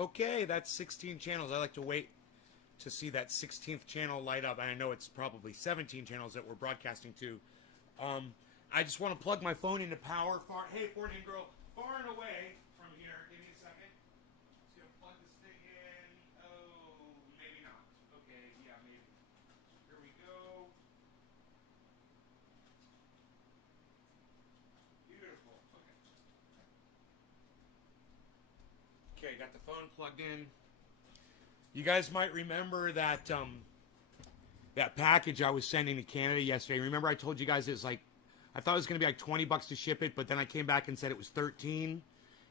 Okay, that's 16 channels. I like to wait to see that 16th channel light up. I know it's probably 17 channels that we're broadcasting to. I just want to plug my phone into power. Hey, 14 girl, far and away from here. Give me a second. Just gonna plug this thing in. Oh, maybe not. Okay, yeah, maybe. Here we go. Beautiful. Okay, got the phone plugged in. You guys might remember that that package I was sending to Canada yesterday. Remember I told you guys it was like, I thought it was going to be like $20 to ship it, but then I came back and said it was 13.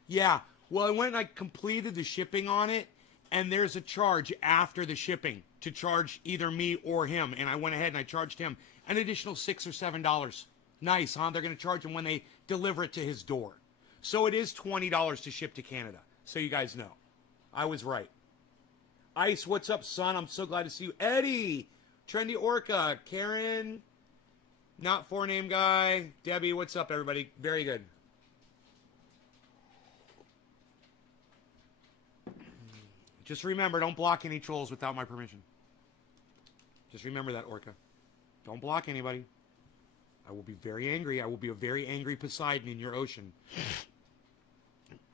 Yeah, well, I went and I completed the shipping on it, and there's a charge after the shipping to charge either me or him, and I went ahead and I charged him an additional $6 or $7. Nice, huh? They're going to charge him when they deliver it to his door. So it is $20 to ship to Canada, so you guys know. I was right. Ice, what's up, son? I'm so glad to see you. Eddie, Trendy Orca, Karen, not four-name guy, Debbie, what's up, everybody? Very good. Just remember, don't block any trolls without my permission. Just remember that, Orca. Don't block anybody. I will be very angry. I will be a very angry Poseidon in your ocean.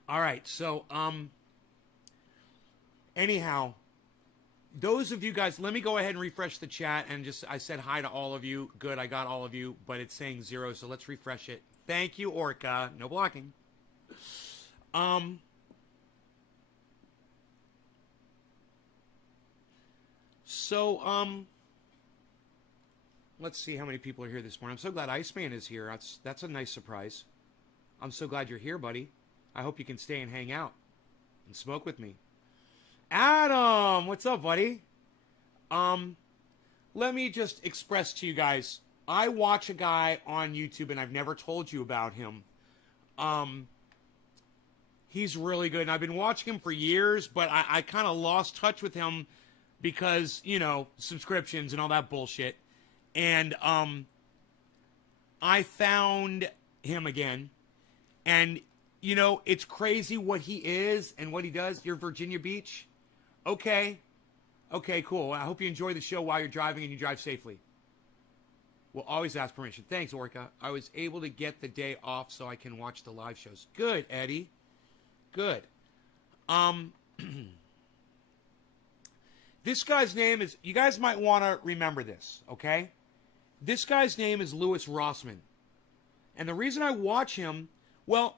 All right, so, anyhow, those of you guys, let me go ahead and refresh the chat and just, I said hi to all of you. Good, I got all of you, but it's saying 0, so let's refresh it. Thank you, Orca. No blocking. Let's see how many people are here this morning. I'm so glad Iceman is here. That's a nice surprise. I'm so glad you're here, buddy. I hope you can stay and hang out and smoke with me. Adam, what's up, buddy? Let me just express to you guys, I watch a guy on YouTube, and I've never told you about him. He's really good, and I've been watching him for years, but I kind of lost touch with him because, you know, subscriptions and all that bullshit. And I found him again, and, you know, it's crazy what he is and what he does. You're Virginia Beach? Okay. Okay, cool. I hope you enjoy the show while you're driving and you drive safely. We'll always ask permission. Thanks, Orca. I was able to get the day off so I can watch the live shows. Good, Eddie. Good. This guy's name is, you guys might want to remember this, okay? This guy's name is Louis Rossmann. And the reason I watch him, well,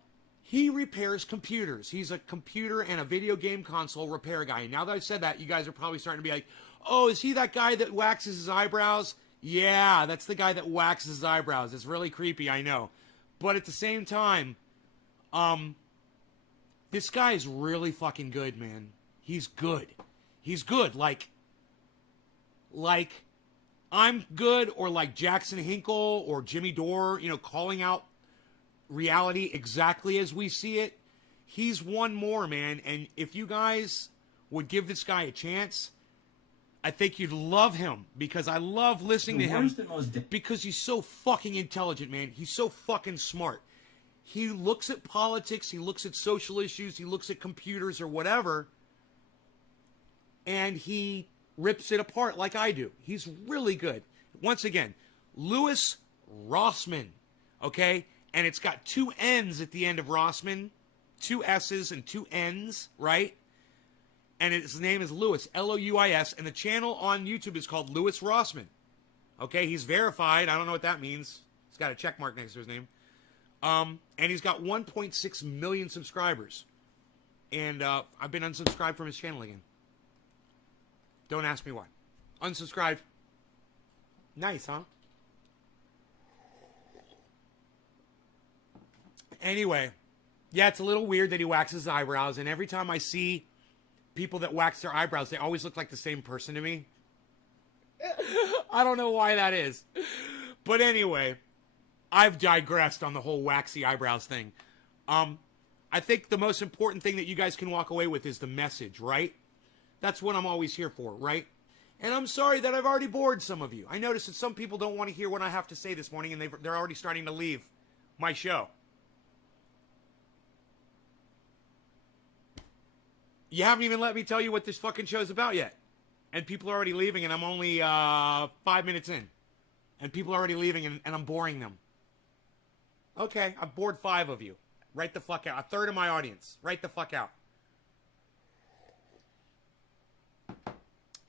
he repairs computers. He's a computer and a video game console repair guy. And now that I've said that, you guys are probably starting to be like, oh, is he that guy that waxes his eyebrows? Yeah, that's the guy that waxes his eyebrows. It's really creepy, I know. But at the same time, this guy is really fucking good, man. He's good. He's good. Like I'm good, or like Jackson Hinkle or Jimmy Dore, you know, calling out reality exactly as we see it. He's one more, man. And if you guys would give this guy a chance, I think you'd love him, because I love listening to him because he's so fucking intelligent, man. He's so fucking smart. He looks at politics, he looks at social issues, he looks at computers or whatever, and he rips it apart like I do. He's really good. Once again, Louis Rossmann, okay? And it's got 2 N's at the end of Rossmann, 2 S's and 2 N's, right? And his name is Louis, L-O-U-I-S, and the channel on YouTube is called Louis Rossmann. Okay, he's verified. I don't know what that means. He's got a check mark next to his name. And he's got 1.6 million subscribers. And I've been unsubscribed from his channel again. Don't ask me why. Unsubscribed. Nice, huh? Anyway, yeah, it's a little weird that he waxes his eyebrows, and every time I see people that wax their eyebrows, they always look like the same person to me. I don't know why that is. But anyway, I've digressed on the whole waxy eyebrows thing. I think the most important thing that you guys can walk away with is the message, right? That's what I'm always here for, right? And I'm sorry that I've already bored some of you. I noticed that some people don't want to hear what I have to say this morning, and they're already starting to leave my show. You haven't even let me tell you what this fucking show's about yet. And people are already leaving, and I'm only 5 minutes in. And people are already leaving, and I'm boring them. Okay, I've bored 5 of you. Right the fuck out. A third of my audience. Right the fuck out.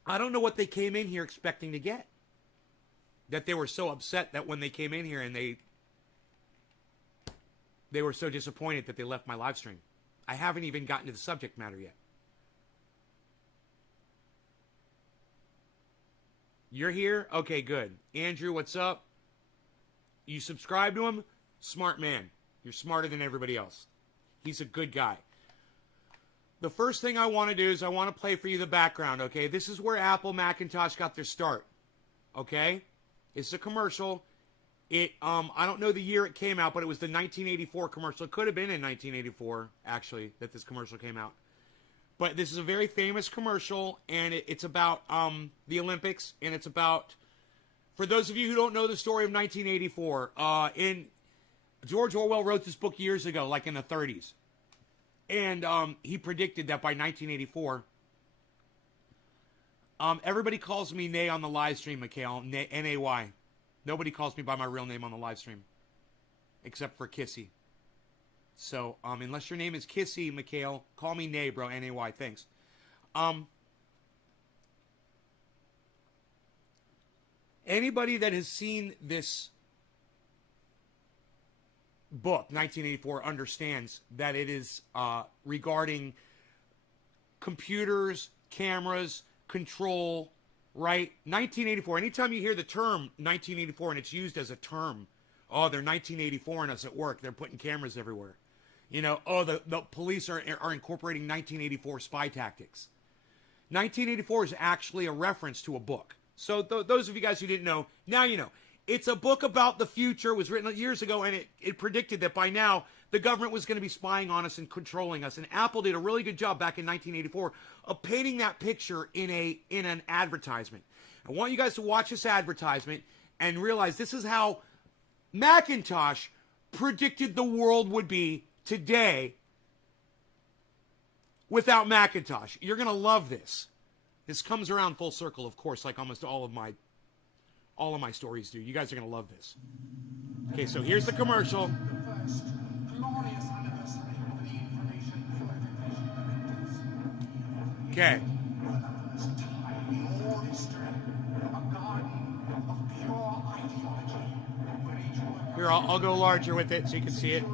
I don't know what they came in here expecting to get. That they were so upset that when they came in here and they were so disappointed that they left my live stream. I haven't even gotten to the subject matter yet. You're here? Okay, good. Andrew, what's up? You subscribe to him? Smart man. You're smarter than everybody else. He's a good guy. The first thing I want to do is I want to play for you the background, okay? This is where Apple Macintosh got their start, okay? It's a commercial. I don't know the year it came out, but it was the 1984 commercial. It could have been in 1984, actually, that this commercial came out. But this is a very famous commercial, and it's about the Olympics, and it's about, for those of you who don't know the story of 1984, George Orwell wrote this book years ago, like in the 30s. And he predicted that by 1984, everybody calls me Nay on the live stream, Mikhail, N-A-Y. Nobody calls me by my real name on the live stream, except for Kissy. So, unless your name is Kissy, Mikhail, call me Nay, bro, N-A-Y, thanks. Anybody that has seen this book, 1984, understands that it is regarding computers, cameras, control, right? 1984, anytime you hear the term 1984 and it's used as a term, oh, they're 1984 us at work, they're putting cameras everywhere. You know, oh, the police are incorporating 1984 spy tactics. 1984 is actually a reference to a book. So those of you guys who didn't know, now you know. It's a book about the future. It was written years ago, and it predicted that by now the government was going to be spying on us and controlling us. And Apple did a really good job back in 1984 of painting that picture in an advertisement. I want you guys to watch this advertisement and realize this is how Macintosh predicted the world would be today without Macintosh. You're going to love this. This comes around full circle, of course, like almost all of my stories do. You guys are going to love this. Okay, so here's the commercial. Okay. Here, I'll go larger with it so you can see it.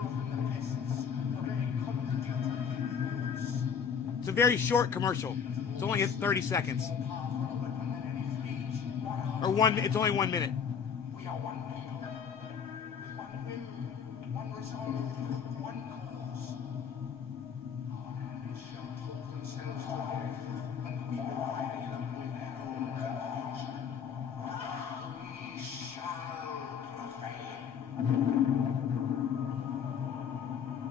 It's a very short commercial. It's only 30 seconds. Or it's only 1 minute. We are one people, one will, one resolve, one cause. Our enemies shall talk themselves to death, and we provide them with their own conclusion. We shall prevail.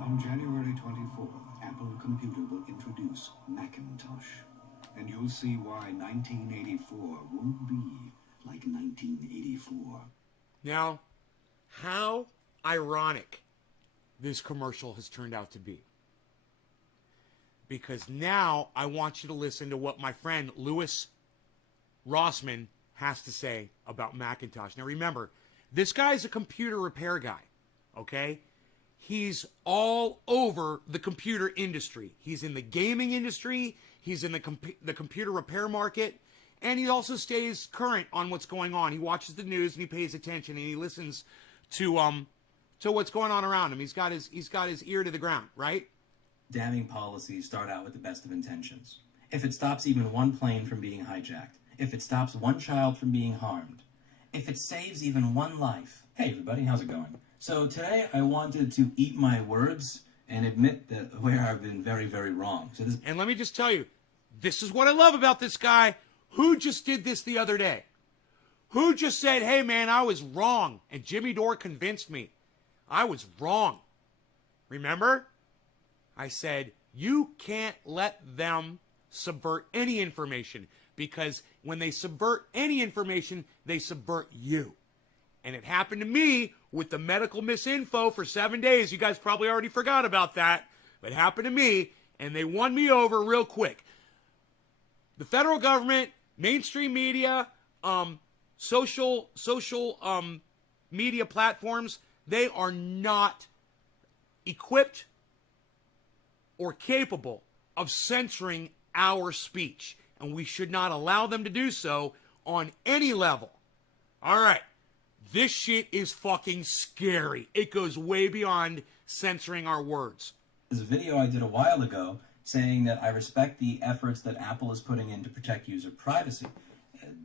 On January 24th, Apple Computer will introduce Macintosh. And you'll see why 1984 won't be like 1984. Now, how ironic this commercial has turned out to be. Because now I want you to listen to what my friend Louis Rossman has to say about Macintosh. Now remember, this guy's a computer repair guy, okay? He's all over the computer industry. He's in the gaming industry. He's in the computer repair market. And he also stays current on what's going on. He watches the news and he pays attention and he listens to what's going on around him. He's got his ear to the ground, right? Damning policies start out with the best of intentions. If it stops even one plane from being hijacked, if it stops one child from being harmed, if it saves even one life. Hey everybody, how's it going? So today I wanted to eat my words and admit that where I've been very, very wrong. And let me just tell you, this is what I love about this guy. Who just did this the other day? Who just said, hey man, I was wrong, and Jimmy Dore convinced me I was wrong. Remember? I said, you can't let them subvert any information, because when they subvert any information, they subvert you. And it happened to me with the medical misinfo for 7 days. You guys probably already forgot about that. But it happened to me. and they won me over real quick. The federal government, mainstream media, social media platforms, they are not equipped or capable of censoring our speech, and we should not allow them to do so on any level. All right, this shit is fucking scary. It goes way beyond censoring our words. There's a video I did a while ago saying that I respect the efforts that Apple is putting in to protect user privacy.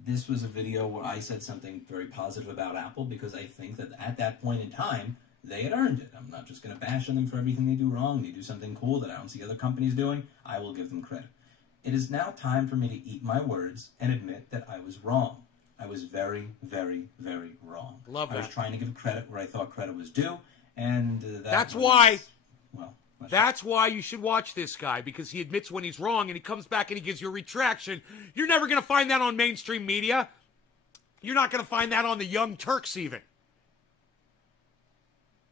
This was a video where I said something very positive about Apple because I think that at that point in time, they had earned it. I'm not just going to bash on them for everything they do wrong. They do something cool that I don't see other companies doing. I will give them credit. It is now time for me to eat my words and admit that I was wrong. I was very, very, very wrong. Love that. I was trying to give credit where I thought credit was due, and that's why you should watch this guy, because he admits when he's wrong and he comes back and he gives you a retraction. You're never going to find that on mainstream media. You're not going to find that on the Young Turks even.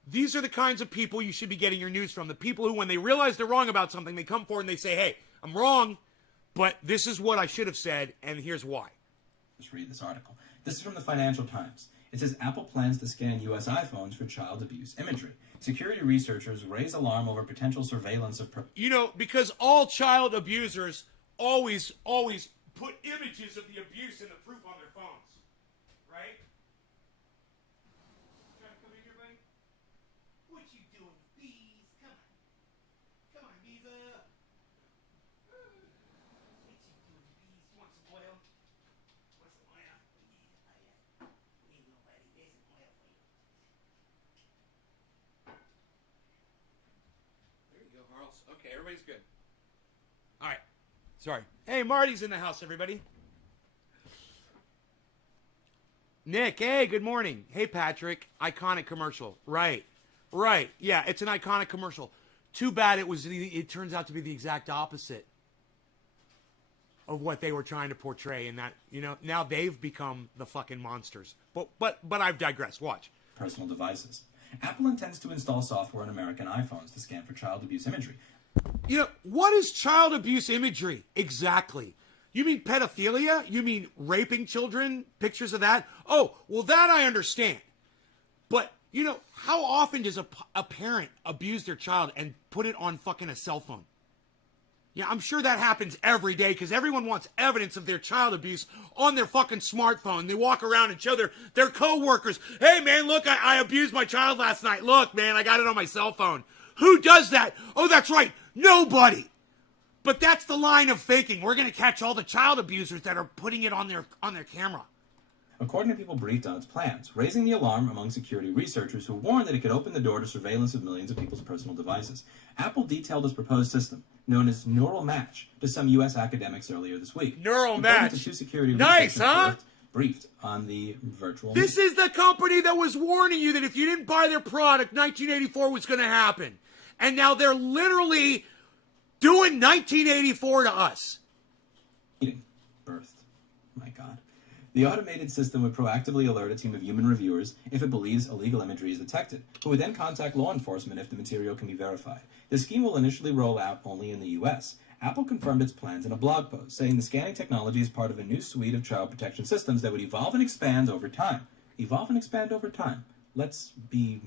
These are the kinds of people you should be getting your news from. The people who, when they realize they're wrong about something, they come forward and they say, hey, I'm wrong, but this is what I should have said, and here's why. Let's read this article. This is from the Financial Times. It says Apple plans to scan U.S. iPhones for child abuse imagery. Security researchers raise alarm over potential surveillance of... because all child abusers always put images of the abuse and the proof on their phones. Right? Trying to come in here, buddy? What you doing, bees? Come on. Come on, bees. What you doing, bees? You want some oil? Want some oil? We need nobody. There's some oil for you. There you go, Harles. Okay, everybody's good. All right. Sorry. Hey, Marty's in the house, everybody. Nick, hey, good morning. Hey, Patrick. Iconic commercial. Right. Yeah, it's an iconic commercial. Too bad it turns out to be the exact opposite of what they were trying to portray, and that, now they've become the fucking monsters. But I've digressed. Watch. Personal devices. Apple intends to install software on American iPhones to scan for child abuse imagery. What is child abuse imagery exactly? You mean pedophilia? You mean raping children? Pictures of that? Oh, well, that I understand. But, how often does a parent abuse their child and put it on fucking a cell phone? Yeah, I'm sure that happens every day because everyone wants evidence of their child abuse on their fucking smartphone. They walk around and show their co-workers, hey, man, look, I abused my child last night. Look, man, I got it on my cell phone. Who does that? Oh, that's right. Nobody. But that's the line of faking. We're going to catch all the child abusers that are putting it on their camera. According to people briefed on its plans, raising the alarm among security researchers who warned that it could open the door to surveillance of millions of people's personal devices. Apple detailed its proposed system, known as Neural Match, to some U.S. academics earlier this week. Neural Match. To two security nice, huh? Briefed on the virtual... This is the company that was warning you that if you didn't buy their product, 1984 was going to happen. And now they're literally doing 1984 to us. Birthed. My God. The automated system would proactively alert a team of human reviewers if it believes illegal imagery is detected, who would then contact law enforcement if the material can be verified. The scheme will initially roll out only in the U.S. Apple confirmed its plans in a blog post, saying the scanning technology is part of a new suite of child protection systems that would evolve and expand over time. Evolve and expand over time. Let's be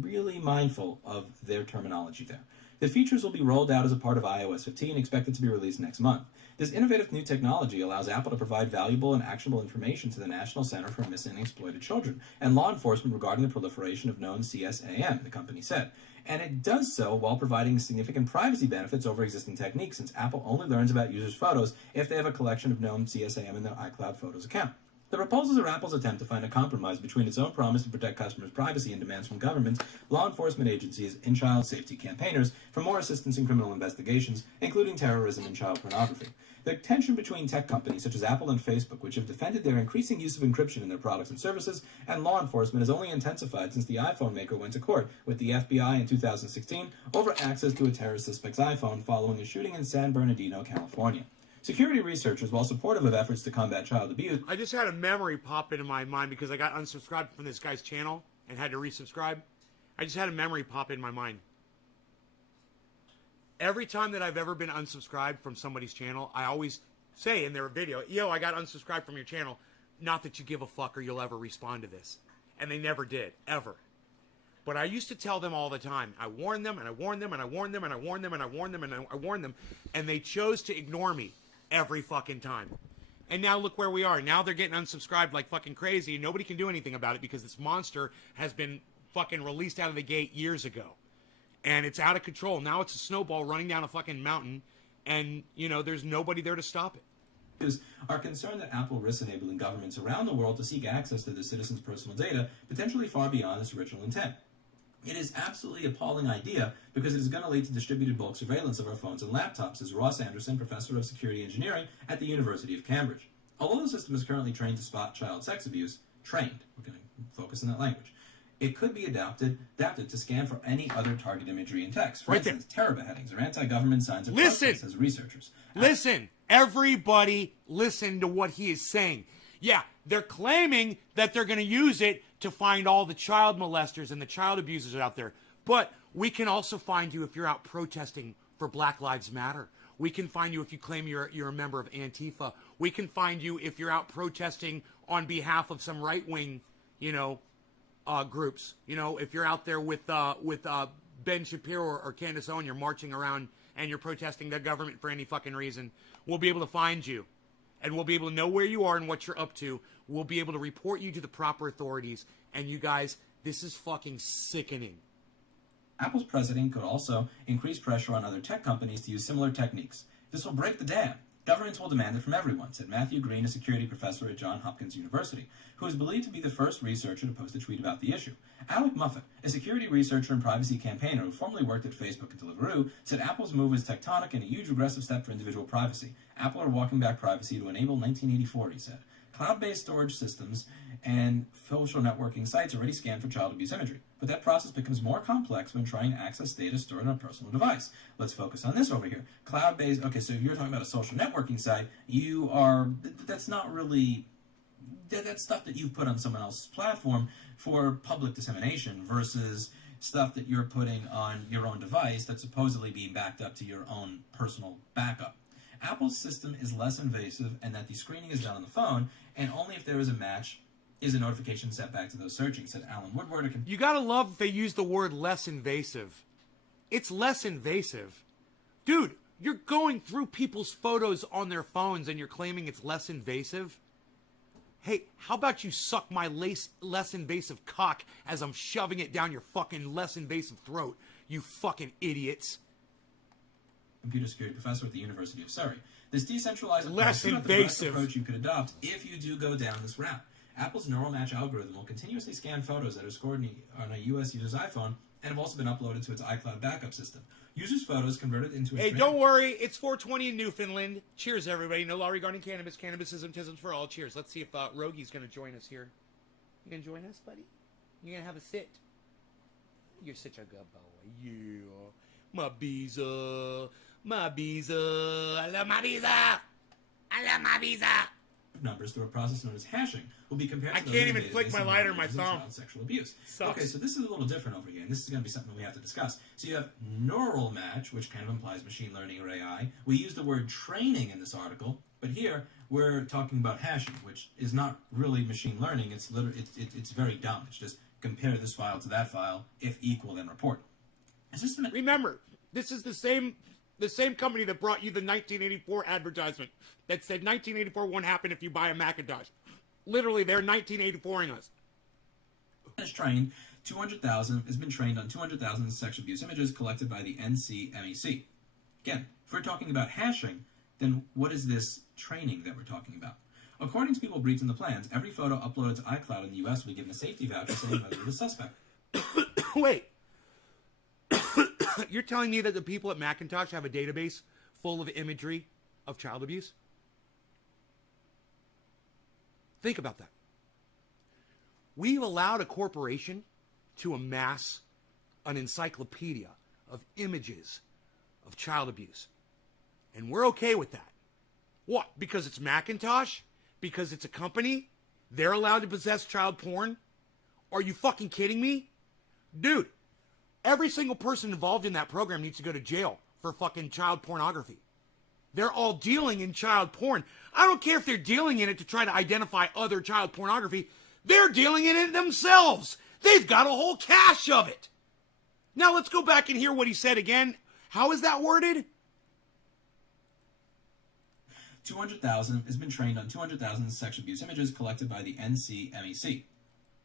really mindful of their terminology there. The features will be rolled out as a part of iOS 15, expected to be released next month. This innovative new technology allows Apple to provide valuable and actionable information to the National Center for Missing and Exploited Children and law enforcement regarding the proliferation of known CSAM, the company said. And it does so while providing significant privacy benefits over existing techniques, since Apple only learns about users' photos if they have a collection of known CSAM in their iCloud Photos account. The proposals are Apple's attempt to find a compromise between its own promise to protect customers' privacy and demands from governments, law enforcement agencies, and child safety campaigners for more assistance in criminal investigations, including terrorism and child pornography. The tension between tech companies such as Apple and Facebook, which have defended their increasing use of encryption in their products and services, and law enforcement has only intensified since the iPhone maker went to court with the FBI in 2016 over access to a terrorist suspect's iPhone following a shooting in San Bernardino, California. Security researchers, while supportive of efforts to combat child abuse... I just had a memory pop into my mind because I got unsubscribed from this guy's channel and had to resubscribe. I just had a memory pop in my mind. Every time that I've ever been unsubscribed from somebody's channel, I always say in their video, yo, I got unsubscribed from your channel. Not that you give a fuck or you'll ever respond to this. And they never did, ever. But I used to tell them all the time. I warned them, and I warned them, and I warned them, and I warned them, and I warned them, and I warned them. And they chose to ignore me every fucking time. And now look where we are. Now they're getting unsubscribed like fucking crazy, and nobody can do anything about it because this monster has been fucking released out of the gate years ago. And it's out of control. Now it's a snowball running down a fucking mountain, and, you know, there's nobody there to stop it. Are concerned that Apple risks enabling governments around the world to seek access to the citizens' personal data, potentially far beyond its original intent. It is absolutely appalling idea because it is going to lead to distributed bulk surveillance of our phones and laptops, says Ross Anderson, professor of security engineering at the University of Cambridge. Although the system is currently trained to spot child sex abuse, we're going to focus on that language, it could be adapted to scan for any other target imagery in text. For instance, terror beheadings or anti-government signs or protests, says researchers. Listen, everybody listen to what he is saying. Yeah, they're claiming that they're going to use it to find all the child molesters and the child abusers out there. But we can also find you if you're out protesting for Black Lives Matter. We can find you if you claim you're a member of Antifa. We can find you if you're out protesting on behalf of some right-wing, groups. You know, if you're out there with Ben Shapiro or Candace Owen, you're marching around and you're protesting the government for any fucking reason, we'll be able to find you. And we'll be able to know where you are and what you're up to. We'll be able to report you to the proper authorities. And you guys, this is fucking sickening. Apple's president could also increase pressure on other tech companies to use similar techniques. This will break the dam. Governments will demand it from everyone, said Matthew Green, a security professor at Johns Hopkins University, who is believed to be the first researcher to post a tweet about the issue. Alec Muffet, a security researcher and privacy campaigner who formerly worked at Facebook and Deliveroo, said Apple's move is tectonic and a huge regressive step for individual privacy. Apple are walking back privacy to enable 1984, he said. Cloud-based storage systems and social networking sites already scan for child abuse imagery, but that process becomes more complex when trying to access data stored on a personal device. Let's focus on this over here. Cloud-based, okay, so if you're talking about a social networking site, that's not really, that's stuff that you've put on someone else's platform for public dissemination versus stuff that you're putting on your own device that's supposedly being backed up to your own personal backup. Apple's system is less invasive and that the screening is done on the phone, and only if there is a match is a notification sent back to those searching, said Alan Woodward. You gotta love that they use the word less invasive. It's less invasive. Dude, you're going through people's photos on their phones and you're claiming it's less invasive? Hey, how about you suck my less invasive cock as I'm shoving it down your fucking less invasive throat, you fucking idiots. Computer security professor at the University of Surrey. This decentralized less invasive approach you could adopt if you do go down this route. Apple's neural match algorithm will continuously scan photos that are scored on a U.S. user's iPhone and have also been uploaded to its iCloud backup system. Users' photos converted into a... Hey, don't worry. It's 420 in Newfoundland. Cheers, everybody. No law regarding cannabis. Cannabisism, tisms for all. Cheers. Let's see if Rogi's going to join us here. You going to join us, buddy? You going to have a sit? You're such a good boy. Yeah. My visa. My visa. I love my visa. I love my visa. Numbers through a process known as hashing will be compared to I can't even flick my lighter in my thumb. Sexual abuse. Sucks. Okay, so this is a little different over here, and this is going to be something we have to discuss. So you have neural match, which kind of implies machine learning or AI. We use the word training in this article, but here we're talking about hashing, which is not really machine learning. It's it's very dumb. It's just compare this file to that file. If equal, then report. Remember, this is the same company that brought you the 1984 advertisement that said 1984 won't happen if you buy a Macintosh. Literally, they're 1984ing us. Has been trained on 200,000 sexual abuse images collected by the NCMEC. Again, if we're talking about hashing, then what is this training that we're talking about? According to people briefed in the plans, every photo uploaded to iCloud in the U.S. will be given a safety voucher saying whether it is suspect. Wait. You're telling me that the people at Macintosh have a database full of imagery of child abuse? Think about that. We've allowed a corporation to amass an encyclopedia of images of child abuse. And we're okay with that. What? Because it's Macintosh? Because it's a company? They're allowed to possess child porn? Are you fucking kidding me? Dude, every single person involved in that program needs to go to jail for fucking child pornography. They're all dealing in child porn. I don't care if they're dealing in it to try to identify other child pornography. They're dealing in it themselves. They've got a whole cache of it. Now let's go back and hear what he said again. How is that worded? 200,000 has been trained on 200,000 sex abuse images collected by the NCMEC.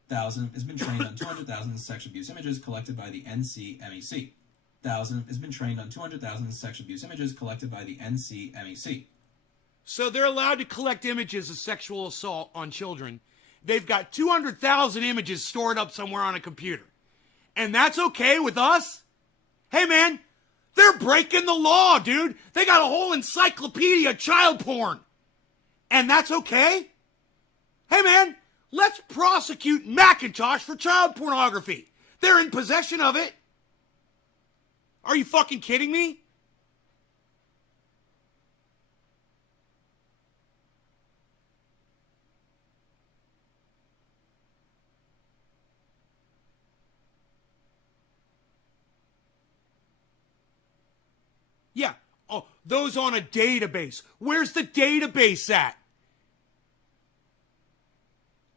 1,000 has been trained on 200,000 sex abuse images collected by the NCMEC. 1,000 has been trained on 200,000 sex abuse images collected by the NCMEC. So they're allowed to collect images of sexual assault on children. They've got 200,000 images stored up somewhere on a computer. And that's okay with us? Hey, man, they're breaking the law, dude. They got a whole encyclopedia of child porn. And that's okay? Hey, man, let's prosecute Macintosh for child pornography. They're in possession of it. Are you fucking kidding me? Yeah. Oh, those on a database. Where's the database at?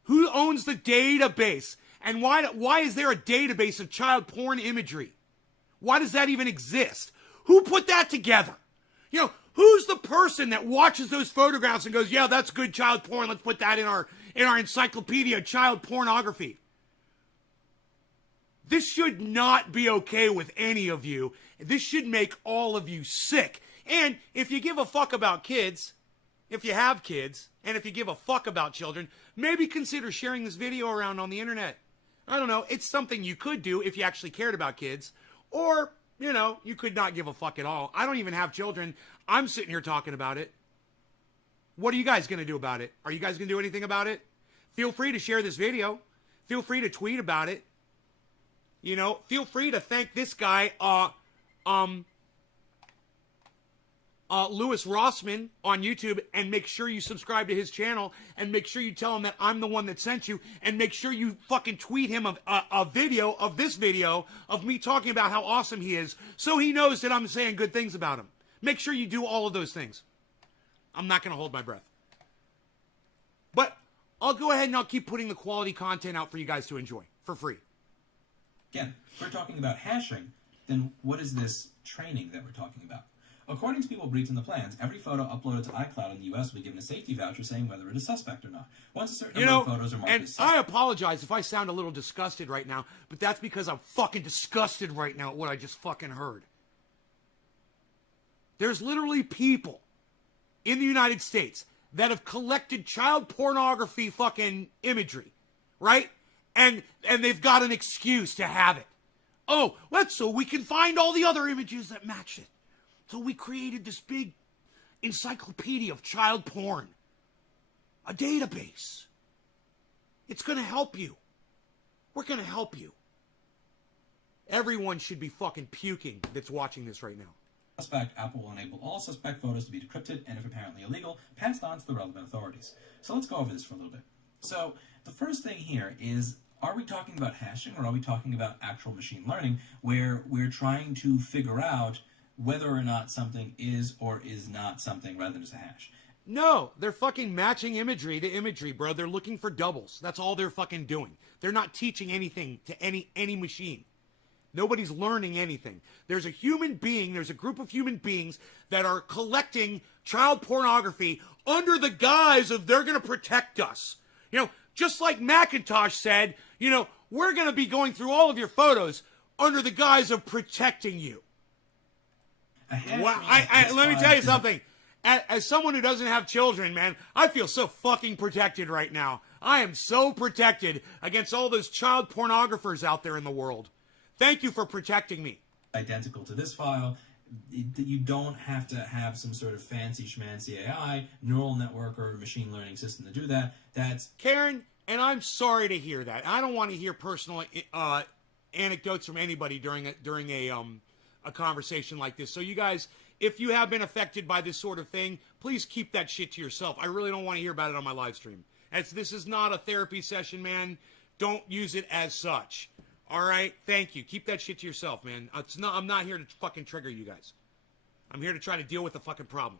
Who owns the database? And why is there a database of child porn imagery? Why does that even exist? Who put that together? You know, who's the person that watches those photographs and goes, yeah, that's good child porn. Let's put that in our encyclopedia of child pornography. This should not be okay with any of you. This should make all of you sick. And if you give a fuck about kids, if you have kids, and if you give a fuck about children, maybe consider sharing this video around on the internet. I don't know. It's something you could do if you actually cared about kids. Or, you know, you could not give a fuck at all. I don't even have children. I'm sitting here talking about it. What are you guys going to do about it? Are you guys going to do anything about it? Feel free to share this video. Feel free to tweet about it. You know, feel free to thank this guy, Louis Rossman on YouTube, and make sure you subscribe to his channel, and make sure you tell him that I'm the one that sent you, and make sure you fucking tweet him a video of this video of me talking about how awesome he is, so he knows that I'm saying good things about him. Make sure you do all of those things. I'm not going to hold my breath. But I'll go ahead and I'll keep putting the quality content out for you guys to enjoy for free. Again, if we're talking about hashing, then what is this training that we're talking about? According to people briefed in the plans, every photo uploaded to iCloud in the U.S. will be given a safety voucher saying whether it is suspect or not. Once a certain number of photos are marked as suspect. And I apologize if I sound a little disgusted right now, but that's because I'm fucking disgusted right now at what I just fucking heard. There's literally people in the United States that have collected child pornography fucking imagery, right? And they've got an excuse to have it. Oh, let's so we can find all the other images that match it. So we created this big encyclopedia of child porn. A database. It's going to help you. We're going to help you. Everyone should be fucking puking that's watching this right now. Suspect, Apple will enable all suspect photos to be decrypted and, if apparently illegal, passed on to the relevant authorities. So let's go over this for a little bit. So the first thing here is, are we talking about hashing or are we talking about actual machine learning where we're trying to figure out whether or not something is or is not something rather than just a hash? No, they're fucking matching imagery to imagery, bro. They're looking for doubles. That's all they're fucking doing. They're not teaching anything to any machine. Nobody's learning anything. There's a human being, there's a group of human beings that are collecting child pornography under the guise of they're going to protect us. You know, just like Macintosh said, you know, we're going to be going through all of your photos under the guise of protecting you. Well, let me tell you something. As someone who doesn't have children, man, I feel so fucking protected right now. I am so protected against all those child pornographers out there in the world. Thank you for protecting me. Identical to this file. You don't have to have some sort of fancy schmancy AI, neural network, or machine learning system to do that. That's Karen, and I'm sorry to hear that. I don't want to hear personal anecdotes from anybody during a conversation like this. So you guys, if you have been affected by this sort of thing, please keep that shit to yourself. I really don't want to hear about it on my live stream. This is not a therapy session, man. Don't use it as such. All right? Thank you. Keep that shit to yourself, man. I'm not here to fucking trigger you guys. I'm here to try to deal with the fucking problem.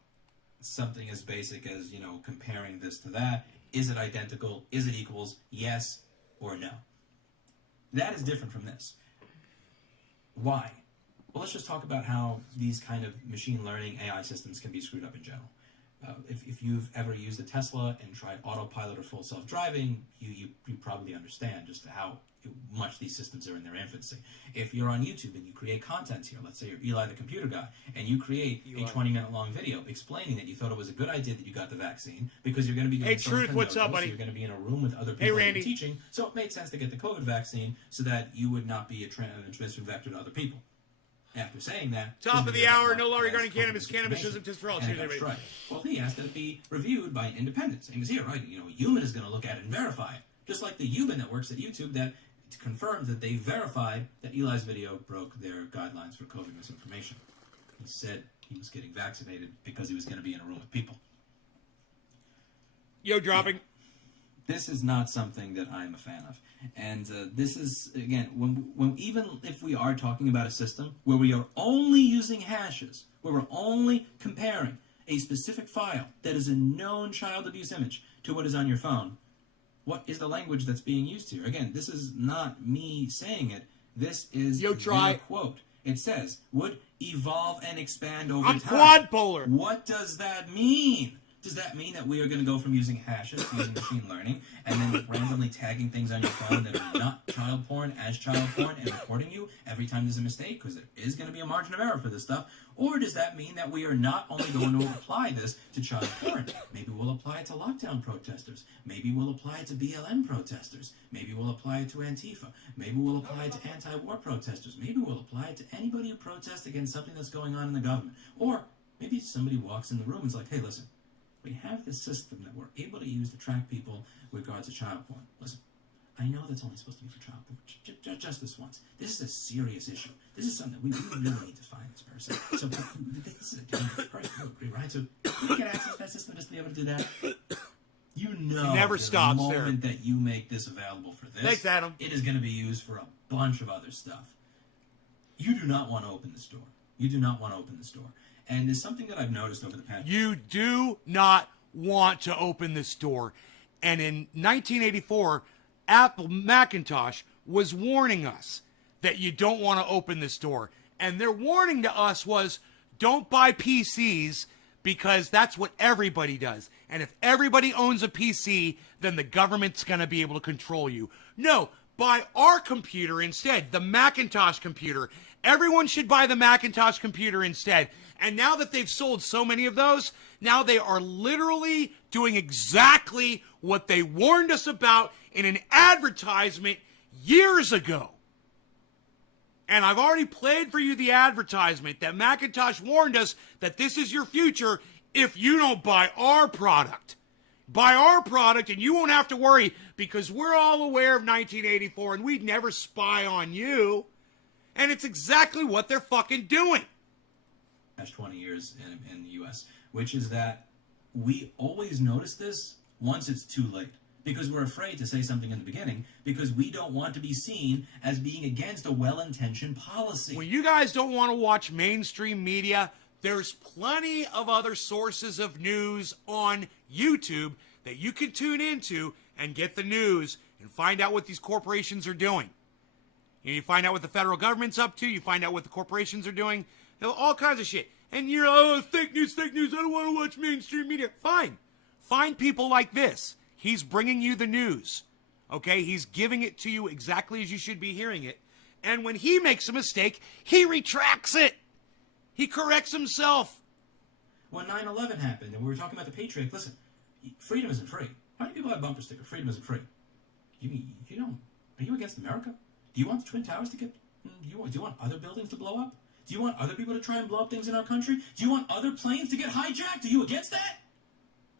Something as basic as, comparing this to that. Is it identical? Is it equals? Yes or no? That is different from this. Why? Well, let's just talk about how these kind of machine learning AI systems can be screwed up in general. If you've ever used a Tesla and tried autopilot or full self-driving, you probably understand just how much these systems are in their infancy. If you're on YouTube and you create content here, let's say you're Eli the computer guy, and you create a 20-minute long video explaining that you thought it was a good idea that you got the vaccine because you're going to be doing Hey, Truth, what's up, buddy? So you're going to be in a room with other people Randy. teaching, so it made sense to get the COVID vaccine so that you would not be a transmission vector to other people. After saying that, top of the hour, no law regarding cannabis. Cannabis isn't just for all. Right. Well, he asked that it be reviewed by an independent. Same as here, right? A human is going to look at it and verify it. Just like the human that works at YouTube that confirmed that they verified that Eli's video broke their guidelines for COVID misinformation. He said he was getting vaccinated because he was going to be in a room with people. Yo, dropping. This is not something that I'm a fan of. And this is, again, when even if we are talking about a system where we are only using hashes, where we're only comparing a specific file that is a known child abuse image to what is on your phone, what is the language that's being used here? Again, this is not me saying it. This is the quote. It says, would evolve and expand over time. I'm quad polar. What does that mean? Does that mean that we are going to go from using hashes to using machine learning and then randomly tagging things on your phone that are not child porn as child porn and recording you every time there's a mistake? Because there is going to be a margin of error for this stuff. Or does that mean that we are not only going to apply this to child porn? Maybe we'll apply it to lockdown protesters. Maybe we'll apply it to BLM protesters. Maybe we'll apply it to Antifa. Maybe we'll apply it to anti-war protesters. Maybe we'll apply it to anybody who protests against something that's going on in the government. Or maybe somebody walks in the room and is like, hey, listen, we have this system that we're able to use to track people with regards to child porn. Listen, I know that's only supposed to be for child porn. Just this once. This is a serious issue. This is something we really need to find this person. So this is a dangerous person. You agree, right? So we get access to that system just to be able to do that. You know, it never stops the moment that you make this available for this, thanks, Adam. It is going to be used for a bunch of other stuff. You do not want to open this door. You do not want to open this door. And there's something that I've noticed over the past... You do not want to open this door. And in 1984, Apple Macintosh was warning us that you don't want to open this door. And their warning to us was, don't buy PCs because that's what everybody does. And if everybody owns a PC, then the government's going to be able to control you. No, buy our computer instead, the Macintosh computer. Everyone should buy the Macintosh computer instead. And now that they've sold so many of those, now they are literally doing exactly what they warned us about in an advertisement years ago. And I've already played for you the advertisement that Macintosh warned us that this is your future if you don't buy our product. Buy our product and you won't have to worry because we're all aware of 1984 and we'd never spy on you. And it's exactly what they're fucking doing. 20 years in the U.S., which is that we always notice this once it's too late. Because we're afraid to say something in the beginning because we don't want to be seen as being against a well-intentioned policy. When you guys don't want to watch mainstream media, there's plenty of other sources of news on YouTube that you can tune into and get the news and find out what these corporations are doing. You find out what the federal government's up to. You find out what the corporations are doing. All kinds of shit. And you're, oh, fake news, I don't want to watch mainstream media. Fine. Find people like this. He's bringing you the news. Okay? He's giving it to you exactly as you should be hearing it. And when he makes a mistake, he retracts it. He corrects himself. When 9/11 happened and we were talking about the Patriot, listen, freedom isn't free. How many people have bumper sticker? Freedom isn't free. You don't. Are you against America? Do you want the Twin Towers to get... Do you want other buildings to blow up? Do you want other people to try and blow up things in our country? Do you want other planes to get hijacked? Are you against that?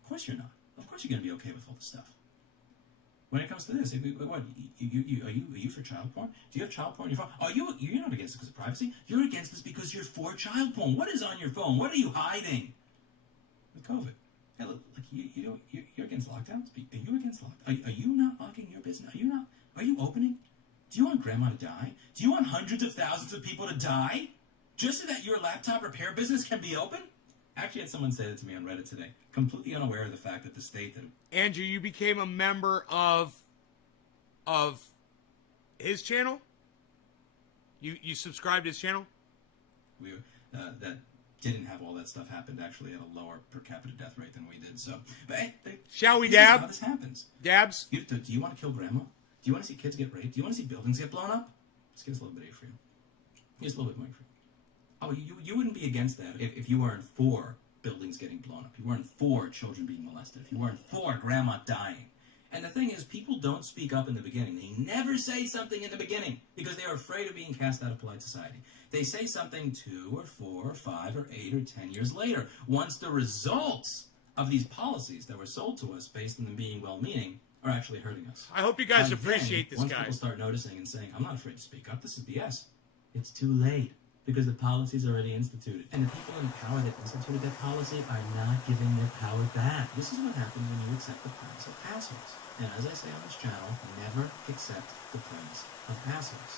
Of course you're not. Of course you're going to be okay with all this stuff. When it comes to this, what, are you for child porn? Do you have child porn on your phone? You're not against it because of privacy. You're against this because you're for child porn. What is on your phone? What are you hiding? With COVID. Hey, look, you're against lockdowns? Are you against lockdowns? Are you not locking your business? Are you opening? Do you want grandma to die? Do you want hundreds of thousands of people to die? Just so that your laptop repair business can be open? Actually, I had someone say that to me on Reddit today, completely unaware of the fact that the state that... Andrew, you became a member of his channel? You subscribed to his channel? That didn't have all that stuff happened actually at a lower per capita death rate than we did. So, but hey, shall we this is dab? how this happens. Dabs? Do you want to kill grandma? Do you want to see kids get raped? Do you want to see buildings get blown up? Let's give us a little bit of freedom. Here's a little bit more freedom. Oh, you wouldn't be against that if you weren't for buildings getting blown up. You weren't for children being molested. If you weren't for grandma dying. And the thing is, people don't speak up in the beginning. They never say something in the beginning because they are afraid of being cast out of polite society. They say something 2 or 4 or 5 or 8 or 10 years later, once the results of these policies that were sold to us based on them bebeing well-meaning are actually hurting us. I hope you guys And appreciate then, this, once guys. people start noticing and saying, I'm not afraid to speak up, this is BS, it's too late. Because the policy's already instituted. And the people in power that instituted that policy are not giving their power back. This is what happens when you accept the premise of assholes. And as I say on this channel, never accept the premise of assholes.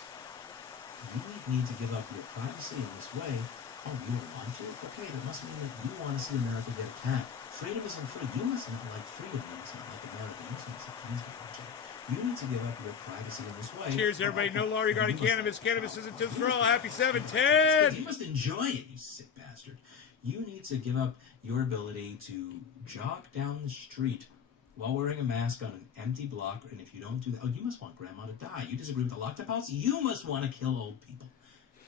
You need to give up your privacy in this way. Oh, you don't want to? Okay, that must mean that you want to see America get attacked. Freedom isn't free. You must not like freedom. You must not like America. You must not like Kingsman Project. You need to give up your privacy in this way. Cheers, everybody. No law regarding cannabis. Cannabis isn't just for all. Happy You 710. must enjoy it, you sick bastard. You need to give up your ability to jog down the street while wearing a mask on an empty block, and if you don't do that, oh, you must want grandma to die. You disagree with the lockdown policy? You must want to kill old people.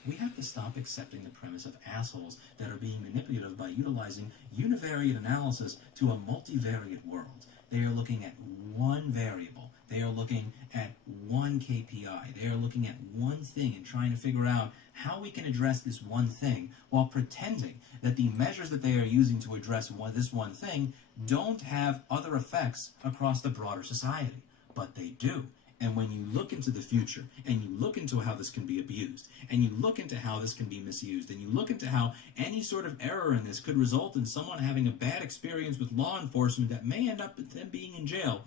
We have to stop accepting the premise of assholes that are being manipulative by utilizing univariate analysis to a multivariate world. They are looking at one variable. They are looking at one KPI. They are looking at one thing and trying to figure out how we can address this one thing while pretending that the measures that they are using to address this one thing don't have other effects across the broader society. But they do. And when you look into the future, and you look into how this can be abused, and you look into how this can be misused, and you look into how any sort of error in this could result in someone having a bad experience with law enforcement that may end up with them being in jail,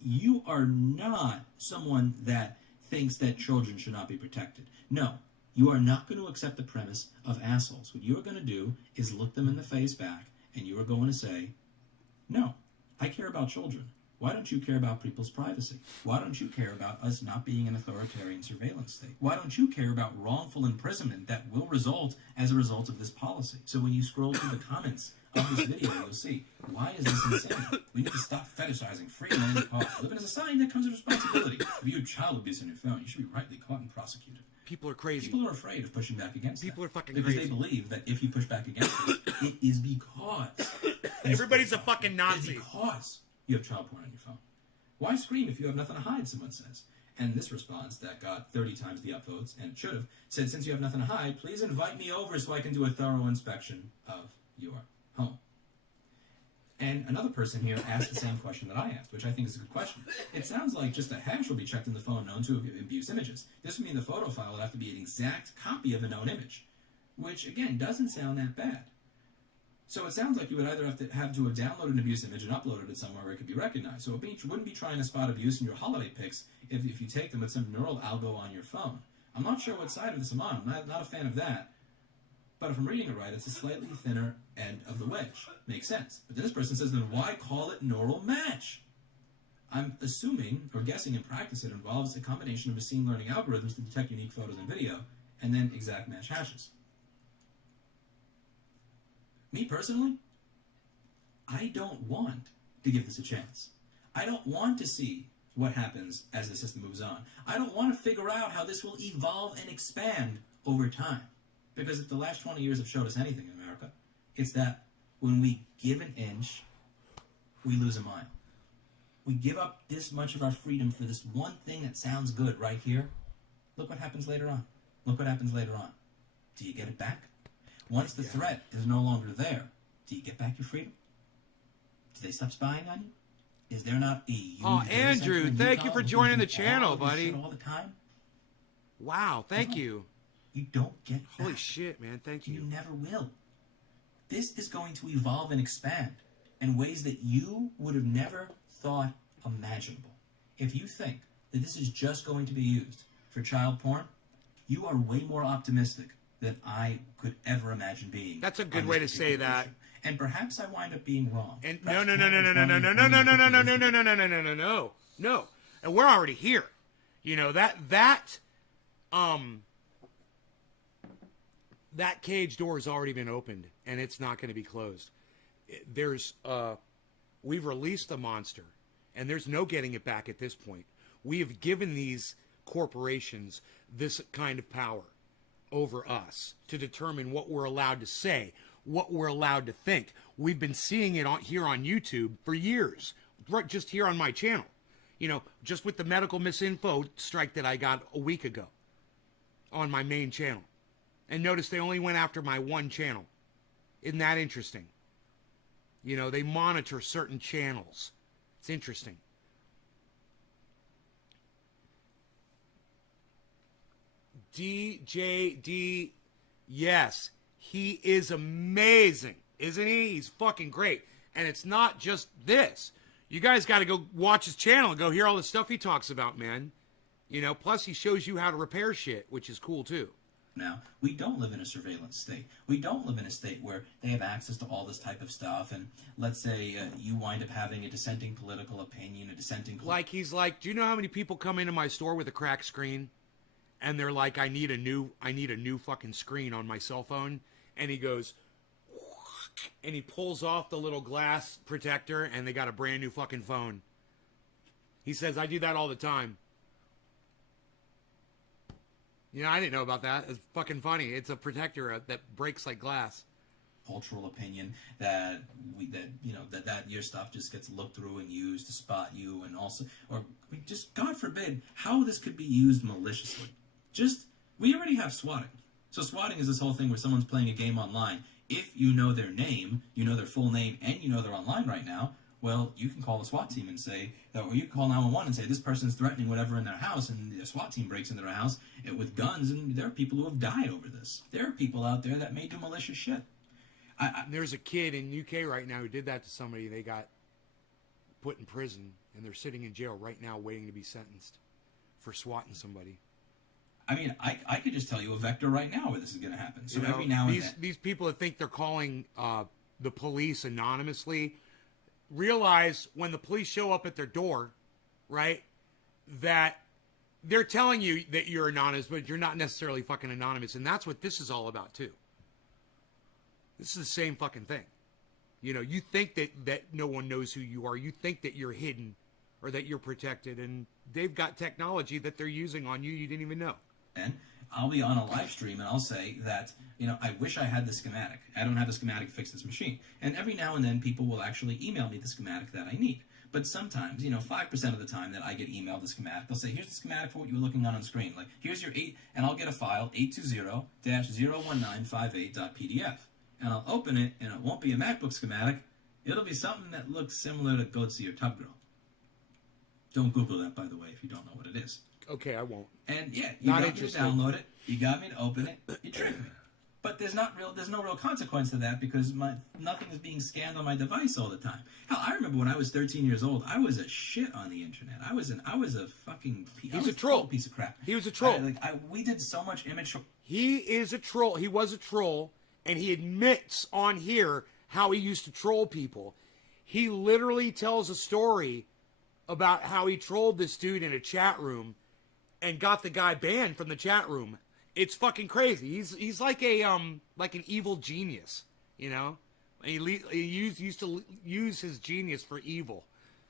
you are not someone that thinks that children should not be protected. No, you are not going to accept the premise of assholes. What you are going to do is look them in the face back, and you are going to say, no, I care about children. Why don't you care about people's privacy? Why don't you care about us not being an authoritarian surveillance state? Why don't you care about wrongful imprisonment that will result as a result of this policy? So when you scroll through the comments of this video, you'll see, why is this insane? We need to stop fetishizing freedom at any cost. We live in a society that comes with responsibility. If you have child abuse on your phone, you should be rightly caught and prosecuted. People are crazy. People are afraid of pushing back against People are fucking because crazy. they believe that if you push back against it, it is because Everybody's a fucking Nazi. It's because you have child porn on your phone. Why scream if you have nothing to hide, someone says. And this response that got 30 times the upvotes, and should have, said, since you have nothing to hide, please invite me over so I can do a thorough inspection of your home. And another person here asked the same question that I asked, which I think is a good question. It sounds like just a hash will be checked in the phone known to abuse images. This would mean the photo file would have to be an exact copy of a known image, which, again, doesn't sound that bad. So it sounds like you would either have to have downloaded an abuse image and uploaded it somewhere where it could be recognized. So it wouldn't be trying to spot abuse in your holiday pics if you take them with some neural algo on your phone. I'm not sure what side of this I'm on. I'm not a fan of that. But if I'm reading it right, it's a slightly thinner end of the wedge. Makes sense. But then this person says, then why call it neural match? I'm assuming, or guessing in practice, it involves a combination of machine learning algorithms to detect unique photos and video, and then exact match hashes. Me personally, I don't want to give this a chance. I don't want to see what happens as the system moves on. I don't want to figure out how this will evolve and expand over time. Because if the last 20 years have showed us anything in America, it's that when we give an inch, we lose a mile. We give up this much of our freedom for this one thing that sounds good right here. Look what happens later on. Look what happens later on. Do you get it back? Once the threat is no longer there, do you get back your freedom? Do they stop spying on you? Is there not a huge Andrew, thank you for joining the channel, buddy. All the time? Wow, thank you. You don't get back. Holy shit, man, thank you. You never will. This is going to evolve and expand in ways that you would have never thought imaginable. If you think that this is just going to be used for child porn, you are way more optimistic than I could ever imagine being. That's a good on way this to say particular that. issue. And perhaps I wind up being wrong. And Perhaps no. And we're already here. You know, that cage door has already been opened, and it's not going to be closed. We've released the monster, and there's no getting it back at this point. We have given these corporations this kind of power over us to determine what we're allowed to say, what we're allowed to think. We've been seeing it here on YouTube for years, just here on my channel. You know, just with the medical misinfo strike that I got a week ago on my main channel. And notice they only went after my one channel. Isn't that interesting? You know, they monitor certain channels. It's interesting. DJD, yes, he is amazing, isn't he? He's fucking great. And it's not just this. You guys got to go watch his channel and go hear all the stuff he talks about, man. You know, plus he shows you how to repair shit, which is cool too. Now, we don't live in a surveillance state. We don't live in a state where they have access to all this type of stuff. And let's say you wind up having a dissenting political opinion, a dissenting... Like, he's like, do you know how many people come into my store with a cracked screen? And they're like, I need a new fucking screen on my cell phone. And he goes, and he pulls off the little glass protector, and they got a brand new fucking phone. He says, I do that all the time. You know, I didn't know about that. It's fucking funny. It's a protector that breaks like glass. Cultural opinion that your stuff just gets looked through and used to spot you, and also, or just God forbid how this could be used maliciously. We already have swatting. So swatting is this whole thing where someone's playing a game online. If you know their name, you know their full name, and you know they're online right now, well, you can call the SWAT team and say, or you can call 911 and say, this person's threatening whatever in their house, and the SWAT team breaks into their house with guns, and there are people who have died over this. There are people out there that may do malicious shit. There's a kid in UK right now who did that to somebody. They got put in prison, and they're sitting in jail right now waiting to be sentenced for swatting somebody. I mean, I could just tell you a vector right now where this is going to happen. So every now and then... These people that think they're calling the police anonymously realize when the police show up at their door, right, that they're telling you that you're anonymous, but you're not necessarily fucking anonymous. And that's what this is all about, too. This is the same fucking thing. You know, you think that no one knows who you are. You think that you're hidden or that you're protected. And they've got technology that they're using on you didn't even know. And I'll be on a live stream and I'll say that, you know, I wish I had the schematic. I don't have the schematic to fix this machine. And every now and then people will actually email me the schematic that I need. But sometimes, you know, 5% of the time that I get emailed the schematic, they'll say, here's the schematic for what you were looking on screen. Like, here's your and I'll get a file, 820-01958.pdf. And I'll open it, and it won't be a MacBook schematic. It'll be something that looks similar to Goatsy or Tub Girl. Don't Google that, by the way, if you don't know what it is. Okay, I won't. And yeah, you got me to download it. You got me to open it. You tricked me. But there's no real consequence to that because nothing is being scanned on my device all the time. Hell, I remember when I was 13 years old, I was a shit on the internet. I was a fucking troll piece of crap. He was a troll. We did so much image. He is a troll. He was a troll, and he admits on here how he used to troll people. He literally tells a story about how he trolled this dude in a chat room and got the guy banned from the chat room. It's fucking crazy. He's like an evil genius, you know. He used to use his genius for evil.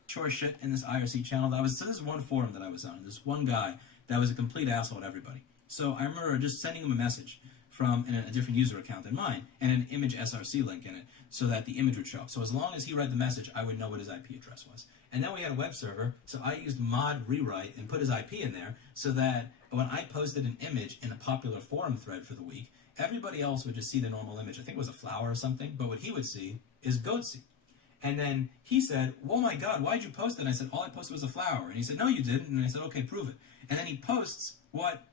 Sure shit in this IRC channel. So this is one forum that I was on. This one guy that was a complete asshole to everybody. So I remember just sending him a message from a different user account than mine and an image SRC link in it so that the image would show up. So as long as he read the message, I would know what his IP address was. And then we had a web server, so I used mod rewrite and put his IP in there so that when I posted an image in a popular forum thread for the week, everybody else would just see the normal image. I think it was a flower or something, but what he would see is Goatsy. And then he said, oh my God, why'd you post it? And I said, all I posted was a flower. And he said, no, you didn't. And I said, okay, prove it. And then he posts what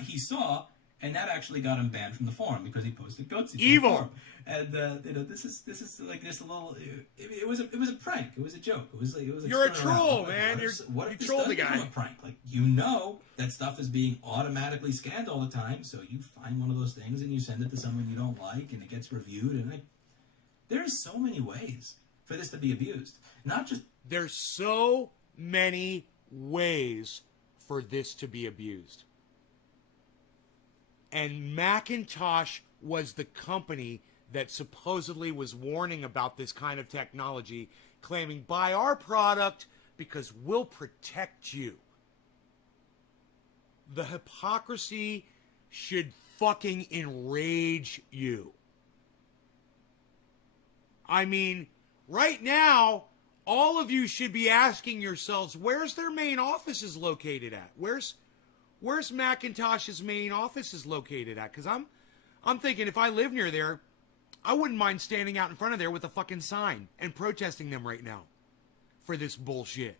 he saw, And that actually got him banned from the forum because he posted goatsies. Evil. And this is like just a little. It was a prank. It was a joke. It was like You're a screwing around. troll, Like, man. What You if this trolled does the guy. become a prank? Like, you know that stuff is being automatically scanned all the time, so you find one of those things and you send it to someone you don't like, and it gets reviewed. And there's so many ways for this to be abused. Not just There's so many ways for this to be abused. And Macintosh was the company that supposedly was warning about this kind of technology, claiming, buy our product because we'll protect you. The hypocrisy should fucking enrage you. I mean, right now, all of you should be asking yourselves, where's their main offices located at? Where's Macintosh's main offices located at? Because I'm thinking if I live near there, I wouldn't mind standing out in front of there with a fucking sign and protesting them right now for this bullshit.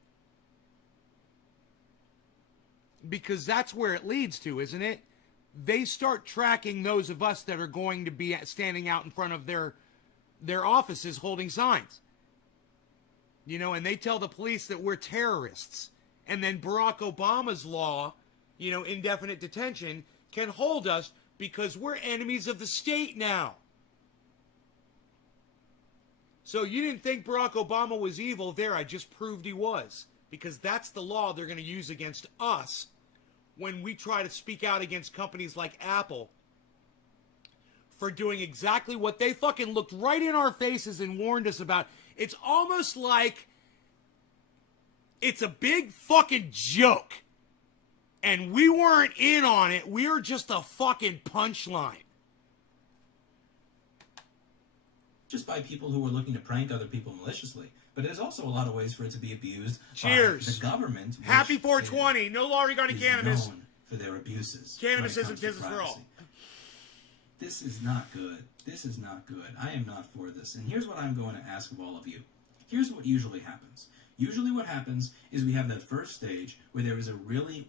Because that's where it leads to, isn't it? They start tracking those of us that are going to be standing out in front of their offices holding signs. You know, and they tell the police that we're terrorists. And then Barack Obama's law, you know, indefinite detention, can hold us because we're enemies of the state now. So you didn't think Barack Obama was evil? There, I just proved he was. Because that's the law they're going to use against us when we try to speak out against companies like Apple for doing exactly what they fucking looked right in our faces and warned us about. It's almost like it's a big fucking joke. And we weren't in on it. We were just a fucking punchline. just by people who are looking to prank other people maliciously, but there's also a lot of ways for it to be abused Cheers. by the government. Happy 420. No law regarding cannabis. Known for their abuses. Cannabis when it isn't comes to business for all. privacy. This is not good. This is not good. I am not for this. And here's what I'm going to ask of all of you. Here's what usually happens. Usually what happens is we have that first stage where there is a really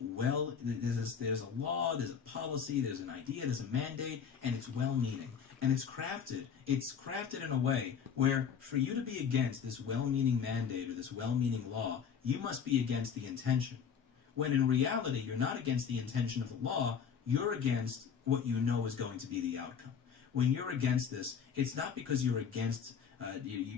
there's a law, there's a policy, there's an idea, there's a mandate, and it's well-meaning. And it's crafted in a way where for you to be against this well-meaning mandate or this well-meaning law, you must be against the intention. When in reality, you're not against the intention of the law, you're against what you know is going to be the outcome. When you're against this, it's not because you're against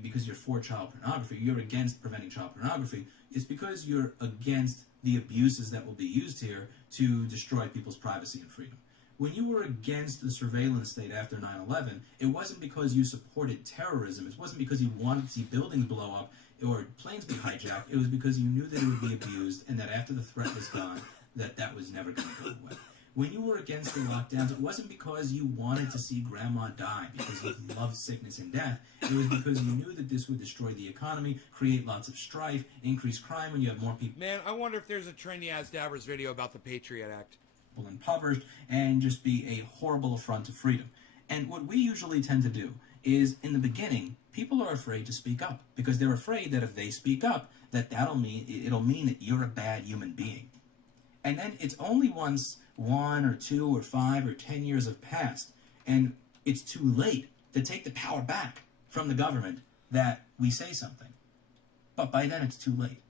because you're for child pornography, you're against preventing child pornography. It's because you're against the abuses that will be used here to destroy people's privacy and freedom. When you were against the surveillance state after 9/11, it wasn't because you supported terrorism. It wasn't because you wanted to see buildings blow up or planes be hijacked. It was because you knew that it would be abused and that after the threat was gone, that was never going to go away. When you were against the lockdowns, it wasn't because you wanted to see grandma die, because you loved sickness and death. It was because you knew that this would destroy the economy, create lots of strife, increase crime when you have more people. Man, I wonder if there's a trendy As Dabbers video about the Patriot Act. Impoverished, and just be a horrible affront to freedom. And what we usually tend to do is, in the beginning, people are afraid to speak up, because they're afraid that if they speak up, it'll mean that you're a bad human being. And then it's only once 1 or 2 or 5 or 10 years have passed, and it's too late to take the power back from the government that we say something. But by then it's too late.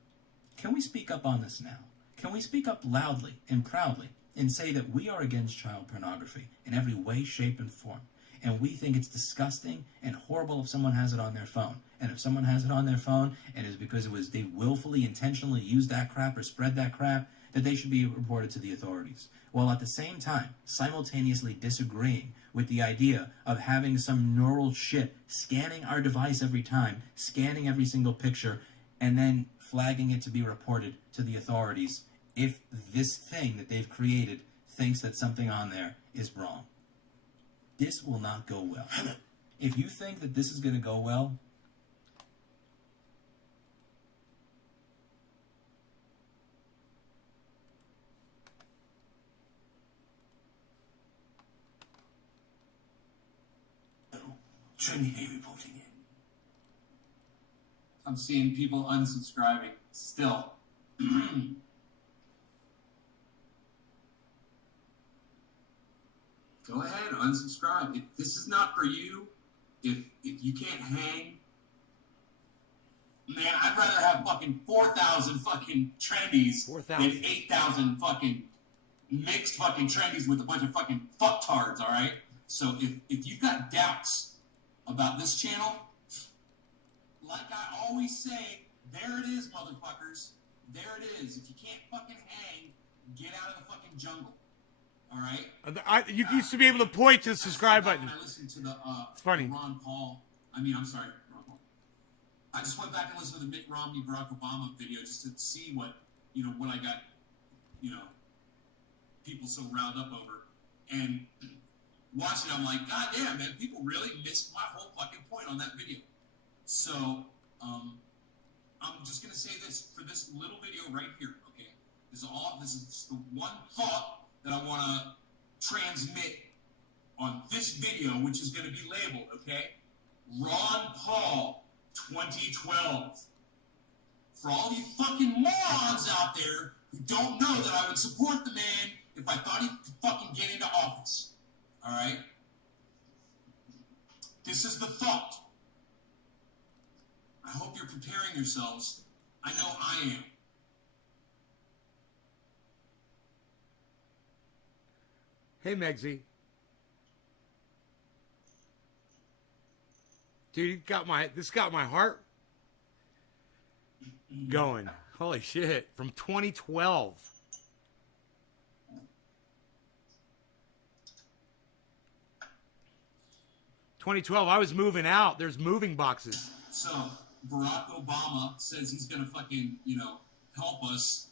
Can we speak up on this now? Can we speak up loudly and proudly and say that we are against child pornography in every way, shape, and form? And we think it's disgusting and horrible if someone has it on their phone. And if someone has it on their phone and it's because they willfully, intentionally used that crap or spread that crap, that they should be reported to the authorities. While at the same time, simultaneously disagreeing with the idea of having some neural chip scanning our device every time, scanning every single picture, and then flagging it to be reported to the authorities if this thing that they've created thinks that something on there is wrong. This will not go well. If you think that this is going to go well, Trinity reporting in. I'm seeing people unsubscribing still. go ahead, unsubscribe. If this is not for you, if you can't hang, man, I'd rather have fucking 4,000 fucking trendies 4,000. than 8,000 fucking mixed fucking trendies with a bunch of fucking fucktards, all right? So if you've got doubts about this channel, like I always say, there it is, motherfuckers. There it is. If you can't fucking hang, get out of the fucking jungle. All right? You used to be able to point to the subscribe button. I listened to the It's funny. Ron Paul. I'm sorry, Ron Paul. I just went back and listened to the Mitt Romney Barack Obama video just to see what I got, people so riled up over. And watching it, I'm like, God damn, man, people really missed my whole fucking point on that video. So, I'm just gonna say this for this little video right here, okay? This is the one thought that I want to transmit on this video, which is going to be labeled, okay? Ron Paul 2012. For all you fucking morons out there who don't know that I would support the man if I thought he could fucking get into office. All right? This is the thought. I hope you're preparing yourselves. I know I am. Hey, Megsy. Dude, this got my heart going. Holy shit. From 2012. I was moving out. There's moving boxes. So, Barack Obama says he's going to fucking, help us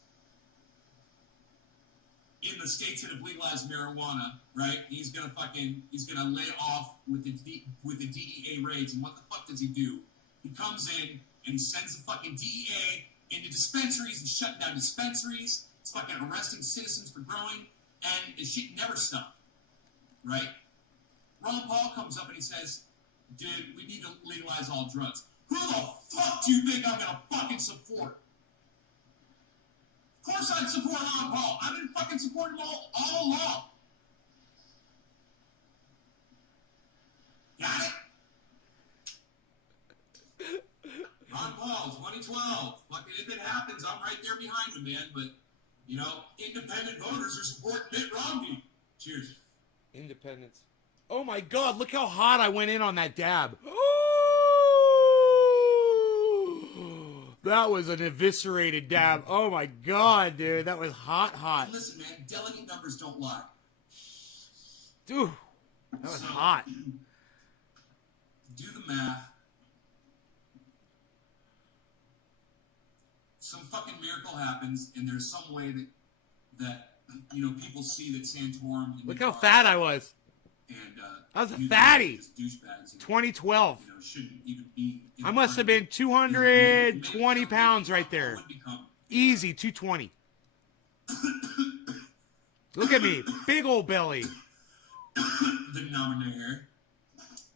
in the states that have legalized marijuana, right? He's gonna lay off with the DEA raids. And what the fuck does he do? He comes in and he sends the fucking DEA into dispensaries and shutting down dispensaries. It's fucking arresting citizens for growing, and the shit never stopped, right? Ron Paul comes up and he says, dude, we need to legalize all drugs. Who the fuck do you think I'm gonna fucking support? Of course I'd support Ron Paul. I've been fucking supporting him all along. Got it? Ron Paul, 2012. Fucking if it happens, I'm right there behind him, man. But, independent voters are supporting Mitt Romney. Cheers. Independence. Oh my God, look how hot I went in on that dab. That was an eviscerated dab. Oh my God, dude. That was hot. Listen, man, delegate numbers don't lie. Dude, that was hot. Do the math. Some fucking miracle happens, and there's some way that people see that Santorum. Look how fat I was. And I was a fatty. Douchebags, 2012. Shouldn't even be. I must have been 220 pounds right there. Easy, 220. Look at me, big old belly. Denominator.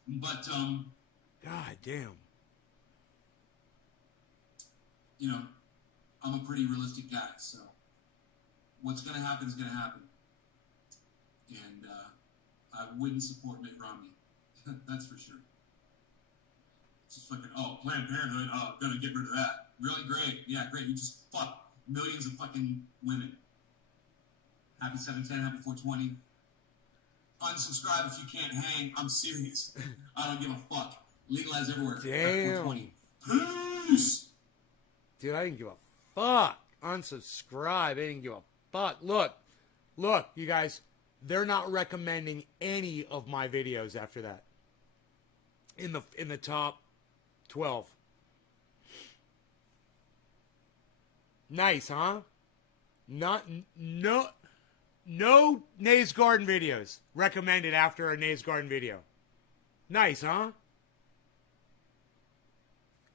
But God damn. I'm a pretty realistic guy, so what's gonna happen is gonna happen. And I wouldn't support Mitt Romney. That's for sure. It's just fucking, Planned Parenthood, gonna get rid of that. Really great. Yeah, great. You just fuck millions of fucking women. Happy 710, happy 420. Unsubscribe if you can't hang. I'm serious. I don't give a fuck. Legalize everywhere. Damn. 420. Peace! Dude, I didn't give a fuck. Unsubscribe. I didn't give a fuck. Look, you guys. They're not recommending any of my videos after that. In the top 12. Nice, huh? No Nays Garden videos recommended after a Nays Garden video. Nice, huh?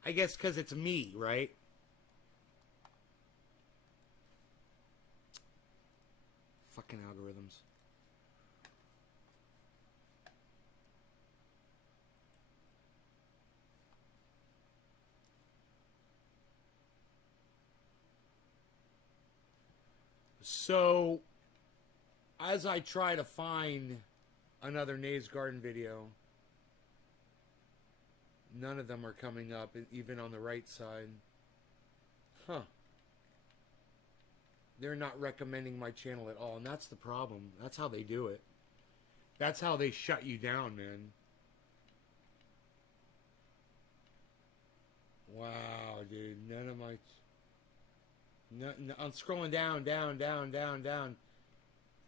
I guess because it's me, right? Fucking algorithms. So, as I try to find another Nave's Garden video. None of them are coming up, even on the right side. Huh. They're not recommending my channel at all, and that's the problem. That's how they do it. That's how they shut you down, man. Wow, dude. None of my... I'm scrolling down.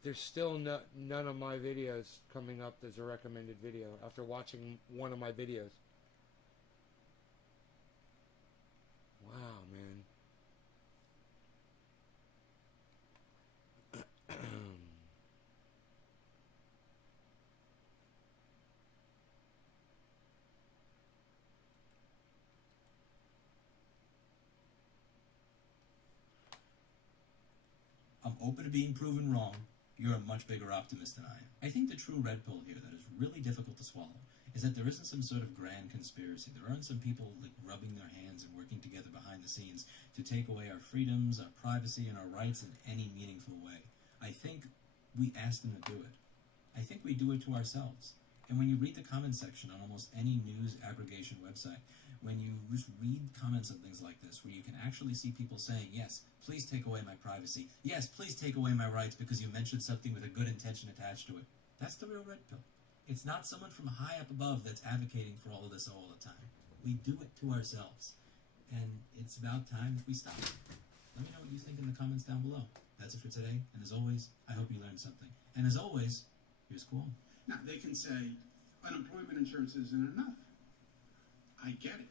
There's still none of my videos coming up as a recommended video after watching one of my videos. Wow, man. I'm open to being proven wrong. You're a much bigger optimist than I am. I think the true red pill here that is really difficult to swallow is that there isn't some sort of grand conspiracy. There aren't some people like rubbing their hands and working together behind the scenes to take away our freedoms, our privacy, and our rights in any meaningful way. I think we ask them to do it. I think we do it to ourselves. And when you read the comments section on almost any news aggregation website, when you just read comments on things like this, where you can actually see people saying, yes, please take away my privacy. Yes, please take away my rights because you mentioned something with a good intention attached to it. That's the real red pill. It's not someone from high up above that's advocating for all of this all the time. We do it to ourselves. And it's about time that we stop. Let me know what you think in the comments down below. That's it for today. And as always, I hope you learned something. And as always, here's Cool. Now, they can say unemployment insurance isn't enough. I get it.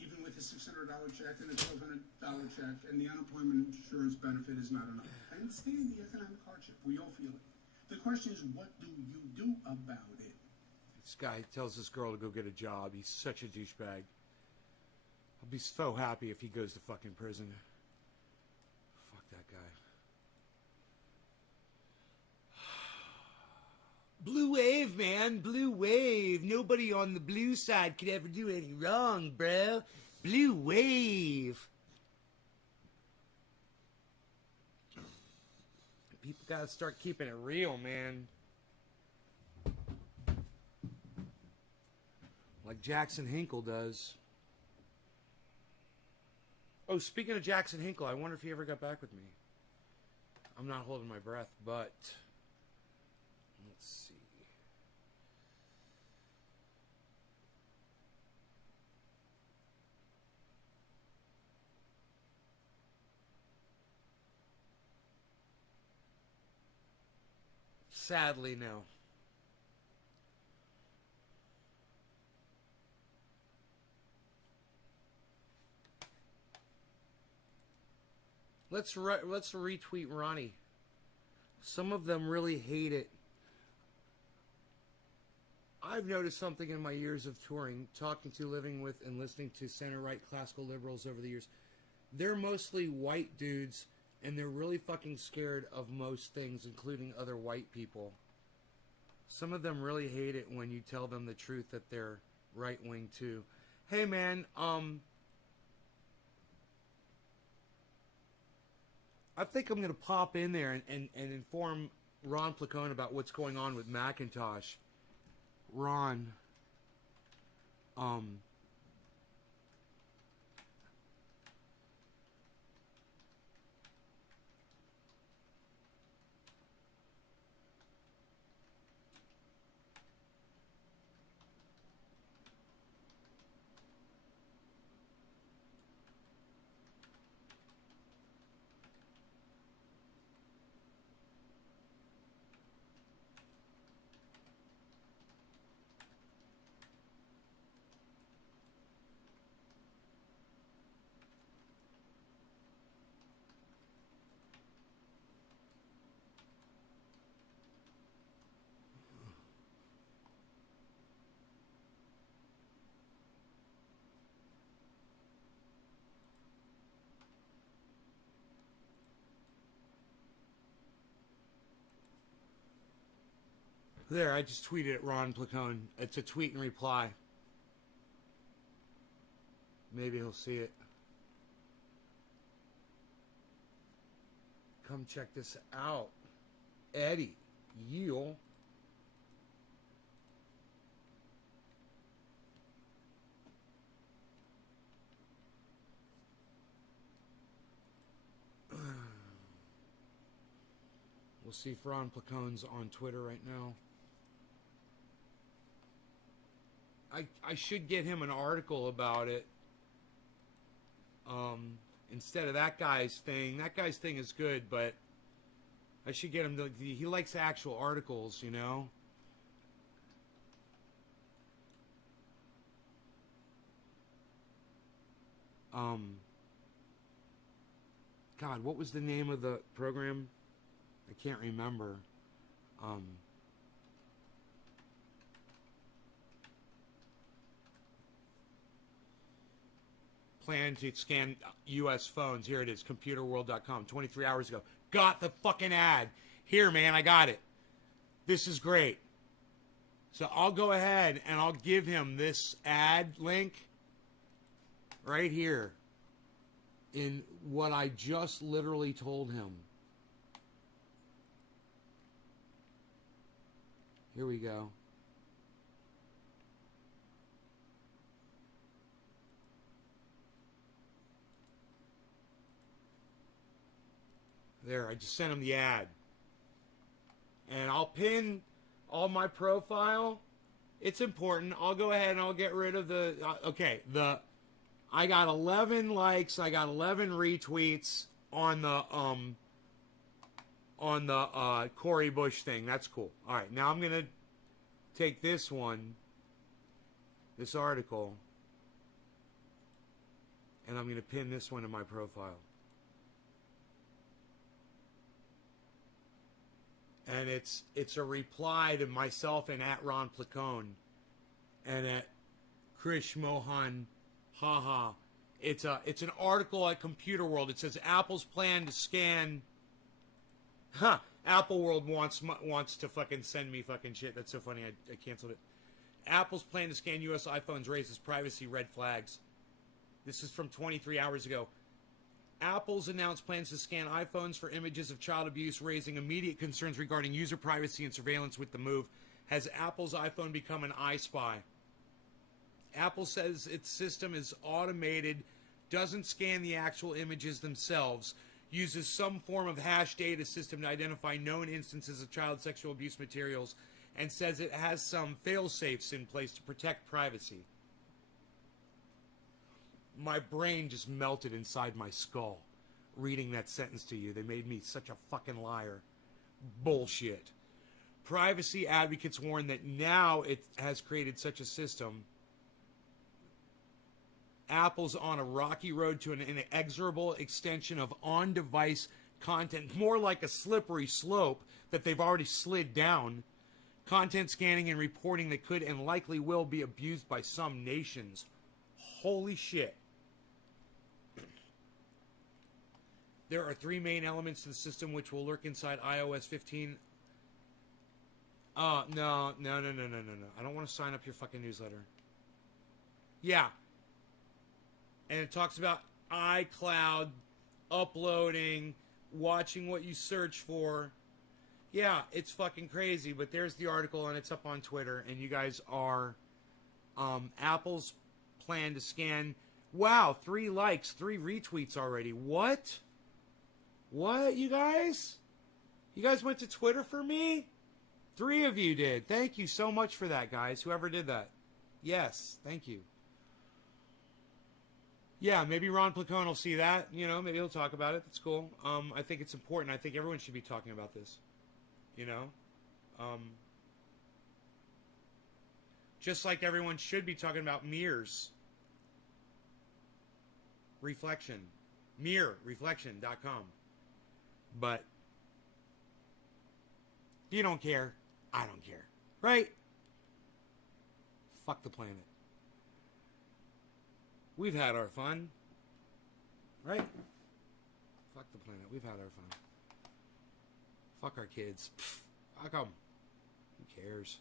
Even with a $600 check and a $1,200 check, and the unemployment insurance benefit is not enough. I understand the economic hardship. We all feel it. The question is, what do you do about it? This guy tells this girl to go get a job. He's such a douchebag. I'll be so happy if he goes to fucking prison. Fuck that guy. Blue wave, man. Blue wave. Nobody on the blue side could ever do anything wrong, bro. Blue wave. People gotta start keeping it real, man. Like Jackson Hinkle does. Oh, speaking of Jackson Hinkle, I wonder if he ever got back with me. I'm not holding my breath, but... let's see. Sadly, no. Let's retweet Ronnie. Some of them really hate it. I've noticed something in my years of touring, talking to, living with, and listening to center-right classical liberals over the years. They're mostly white dudes, and they're really fucking scared of most things, including other white people. Some of them really hate it when you tell them the truth that they're right-wing too. Hey man, I think I'm going to pop in there and inform Ron Placone about what's going on with Macintosh. Ron, there, I just tweeted at Ron Placone. It's a tweet and reply. Maybe he'll see it. Come check this out. Eddie Yule We'll see if Ron Placone's on Twitter right now. I should get him an article about it. Instead of that guy's thing. That guy's thing is good, but I should get him to, he likes actual articles, you know? God, what was the name of the program? I can't remember. Plan to scan U.S. phones. Here it is, computerworld.com, 23 hours ago. Got the fucking ad. Here, man, I got it. This is great. So I'll go ahead and I'll give him this ad link right here in what I just literally told him. Here we go. There, I just sent him the ad. And I'll pin all my profile. It's important. I'll go ahead and I'll get rid of the... okay, I got 11 likes. I got 11 retweets on the Cory Bush thing. That's cool. All right, now I'm going to take this one, this article, and I'm going to pin this one to my profile. And it's a reply to myself and at Ron Placone and at Krish Mohan Haha. It's an article at Computer World. It says Apple's plan to scan. Apple World wants to fucking send me fucking shit. That's so funny. I canceled it. Apple's plan to scan U.S. iPhones raises privacy red flags. This is from 23 hours ago. Apple's announced plans to scan iPhones for images of child abuse, raising immediate concerns regarding user privacy and surveillance. With the move, has Apple's iPhone become an iSpy? Apple says its system is automated, doesn't scan the actual images themselves, uses some form of hash data system to identify known instances of child sexual abuse materials, and says it has some fail-safes in place to protect privacy. My brain just melted inside my skull reading that sentence to you. They made me such a fucking liar. Bullshit. Privacy advocates warn that now it has created such a system. Apple's on a rocky road to an inexorable extension of on-device content, more like a slippery slope that they've already slid down. Content scanning and reporting that could and likely will be abused by some nations. Holy shit. There are three main elements to the system which will lurk inside iOS 15. No. I don't want to sign up your fucking newsletter. Yeah. And it talks about iCloud, uploading, watching what you search for. Yeah, it's fucking crazy. But there's the article, and it's up on Twitter. And you guys are... Apple's plan to scan... Wow, 3 likes, 3 retweets already. What? What, you guys? You guys went to Twitter for me? 3 of you did. Thank you so much for that, guys. Whoever did that. Yes, thank you. Yeah, maybe Ron Placone will see that. You know, maybe he'll talk about it. That's cool. I think it's important. I think everyone should be talking about this. You know? Just like everyone should be talking about mirrors. Reflection. Mirrorreflection.com. But you don't care. I don't care. Right? Fuck the planet. We've had our fun. Right? Fuck the planet. We've had our fun. Fuck our kids. Pfft, fuck them. Who cares?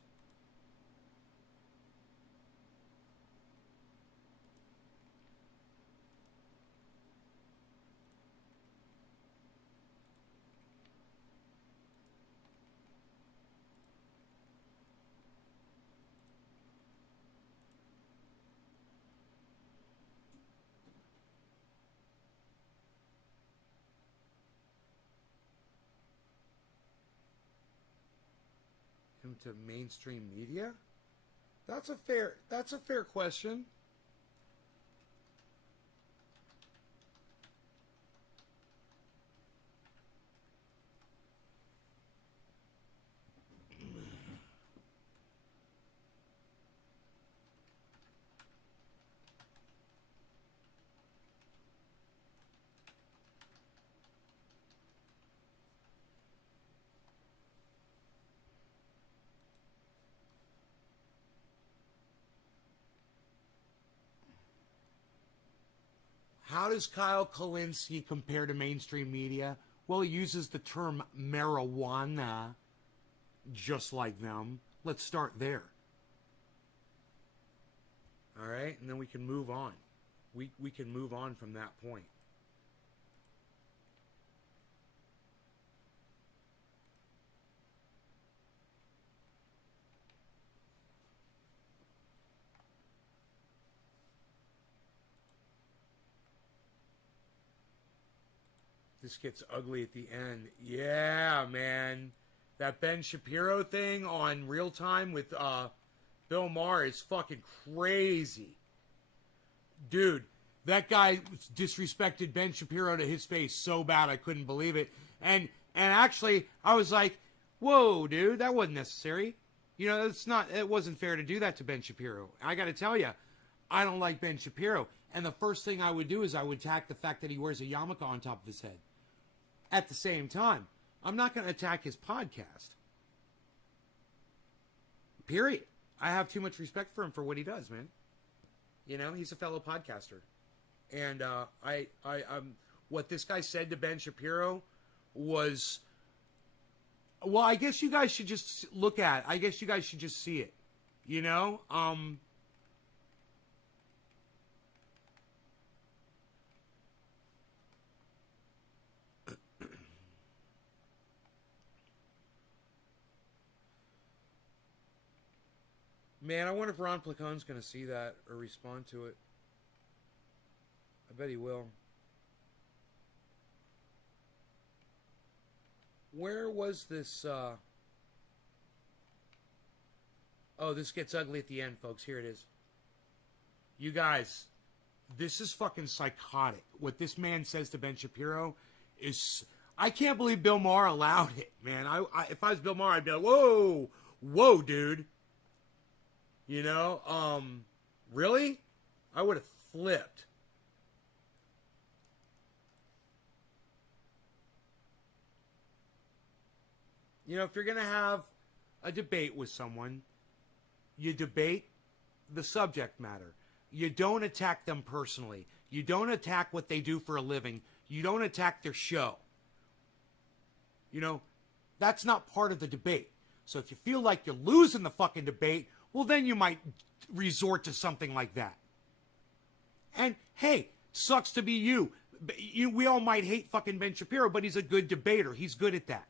him to mainstream media? That's a fair question. How does Kyle Kalinske compare to mainstream media? Well, he uses the term marijuana just like them. Let's start there. All right, and then we can move on. We can move on from that point. This gets ugly at the end. Yeah, man. That Ben Shapiro thing on Real Time with Bill Maher is fucking crazy. Dude, that guy disrespected Ben Shapiro to his face so bad I couldn't believe it. And actually, I was like, whoa, dude, that wasn't necessary. You know, it wasn't fair to do that to Ben Shapiro. I got to tell you, I don't like Ben Shapiro. And the first thing I would do is I would attack the fact that he wears a yarmulke on top of his head. At the same time, I'm not going to attack his podcast. Period. I have too much respect for him for what he does, man. You know, he's a fellow podcaster. And what this guy said to Ben Shapiro was, well, I guess you guys should just look at it. I guess you guys should just see it. You know? Man, I wonder if Ron Placon's going to see that or respond to it. I bet he will. Where was this? Oh, this gets ugly at the end, folks. Here it is. You guys, this is fucking psychotic. What this man says to Ben Shapiro is... I can't believe Bill Maher allowed it, man. If I was Bill Maher, I'd be like, whoa, dude. You know, really? I would have flipped. You know, if you're going to have a debate with someone, you debate the subject matter. You don't attack them personally. You don't attack what they do for a living. You don't attack their show. You know, that's not part of the debate. So if you feel like you're losing the fucking debate, well, then you might resort to something like that. And, hey, sucks to be you. We all might hate fucking Ben Shapiro, but he's a good debater. He's good at that.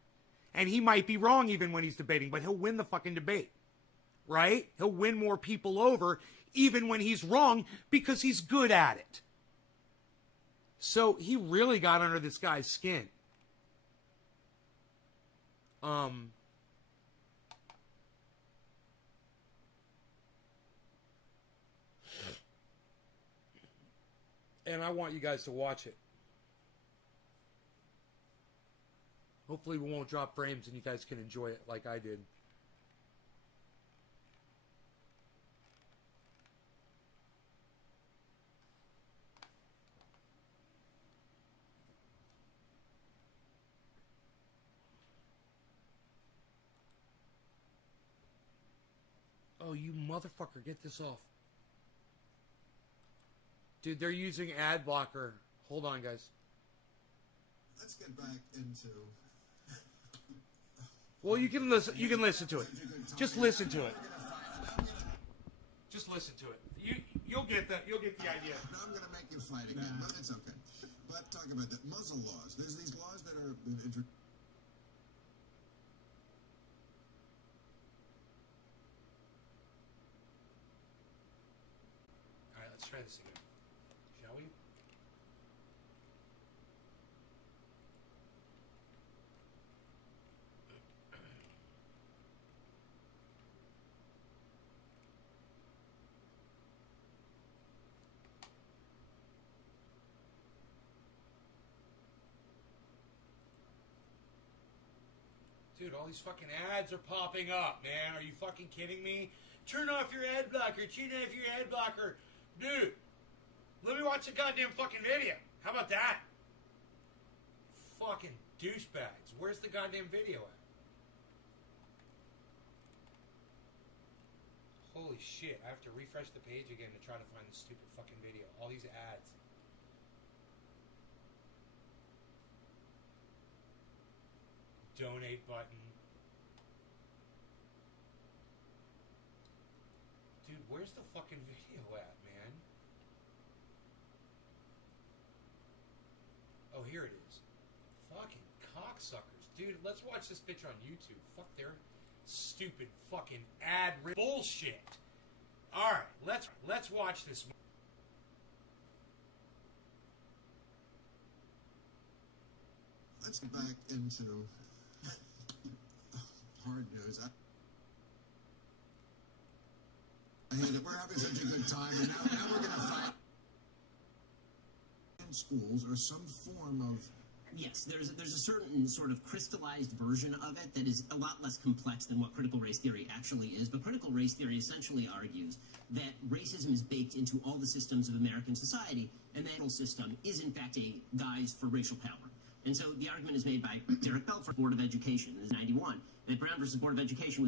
And he might be wrong even when he's debating, but he'll win the fucking debate. Right? He'll win more people over even when he's wrong because he's good at it. So he really got under this guy's skin. And I want you guys to watch it. Hopefully we won't drop frames and you guys can enjoy it like I did. Oh, you motherfucker, get this off. Dude, they're using ad blocker. Hold on, guys. Let's get back into... Well, you can listen to it. Just listen to it. Just listen to it. You'll get the idea. No, I'm going to make you fight again, but it's okay. But talk about the muzzle laws. There's these laws that are introduced. All right, let's try this again. Shall we? Dude, all these fucking ads are popping up, man. Are you fucking kidding me? Turn off your ad blocker. Turn off your ad blocker. Dude, let me watch the goddamn fucking video. How about that? Fucking douchebags. Where's the goddamn video at? Holy shit. I have to refresh the page again to try to find the stupid fucking video. All these ads. Donate button. Dude, where's the fucking video at, man? Oh, here it is. Fucking cocksuckers. Dude, let's watch this bitch on YouTube. Fuck their stupid fucking ad bullshit. Alright, let's watch this. Let's get back into hard news. I hate it. We're having such a good time, and now we're going to fight. In schools or some form of. Yes, there's a certain sort of crystallized version of it that is a lot less complex than what critical race theory actually is. But critical race theory essentially argues that racism is baked into all the systems of American society, and that whole system is in fact a guise for racial power. And so the argument is made by Derek Belfort, Board of Education, in 1991, that Brown versus Board of Education was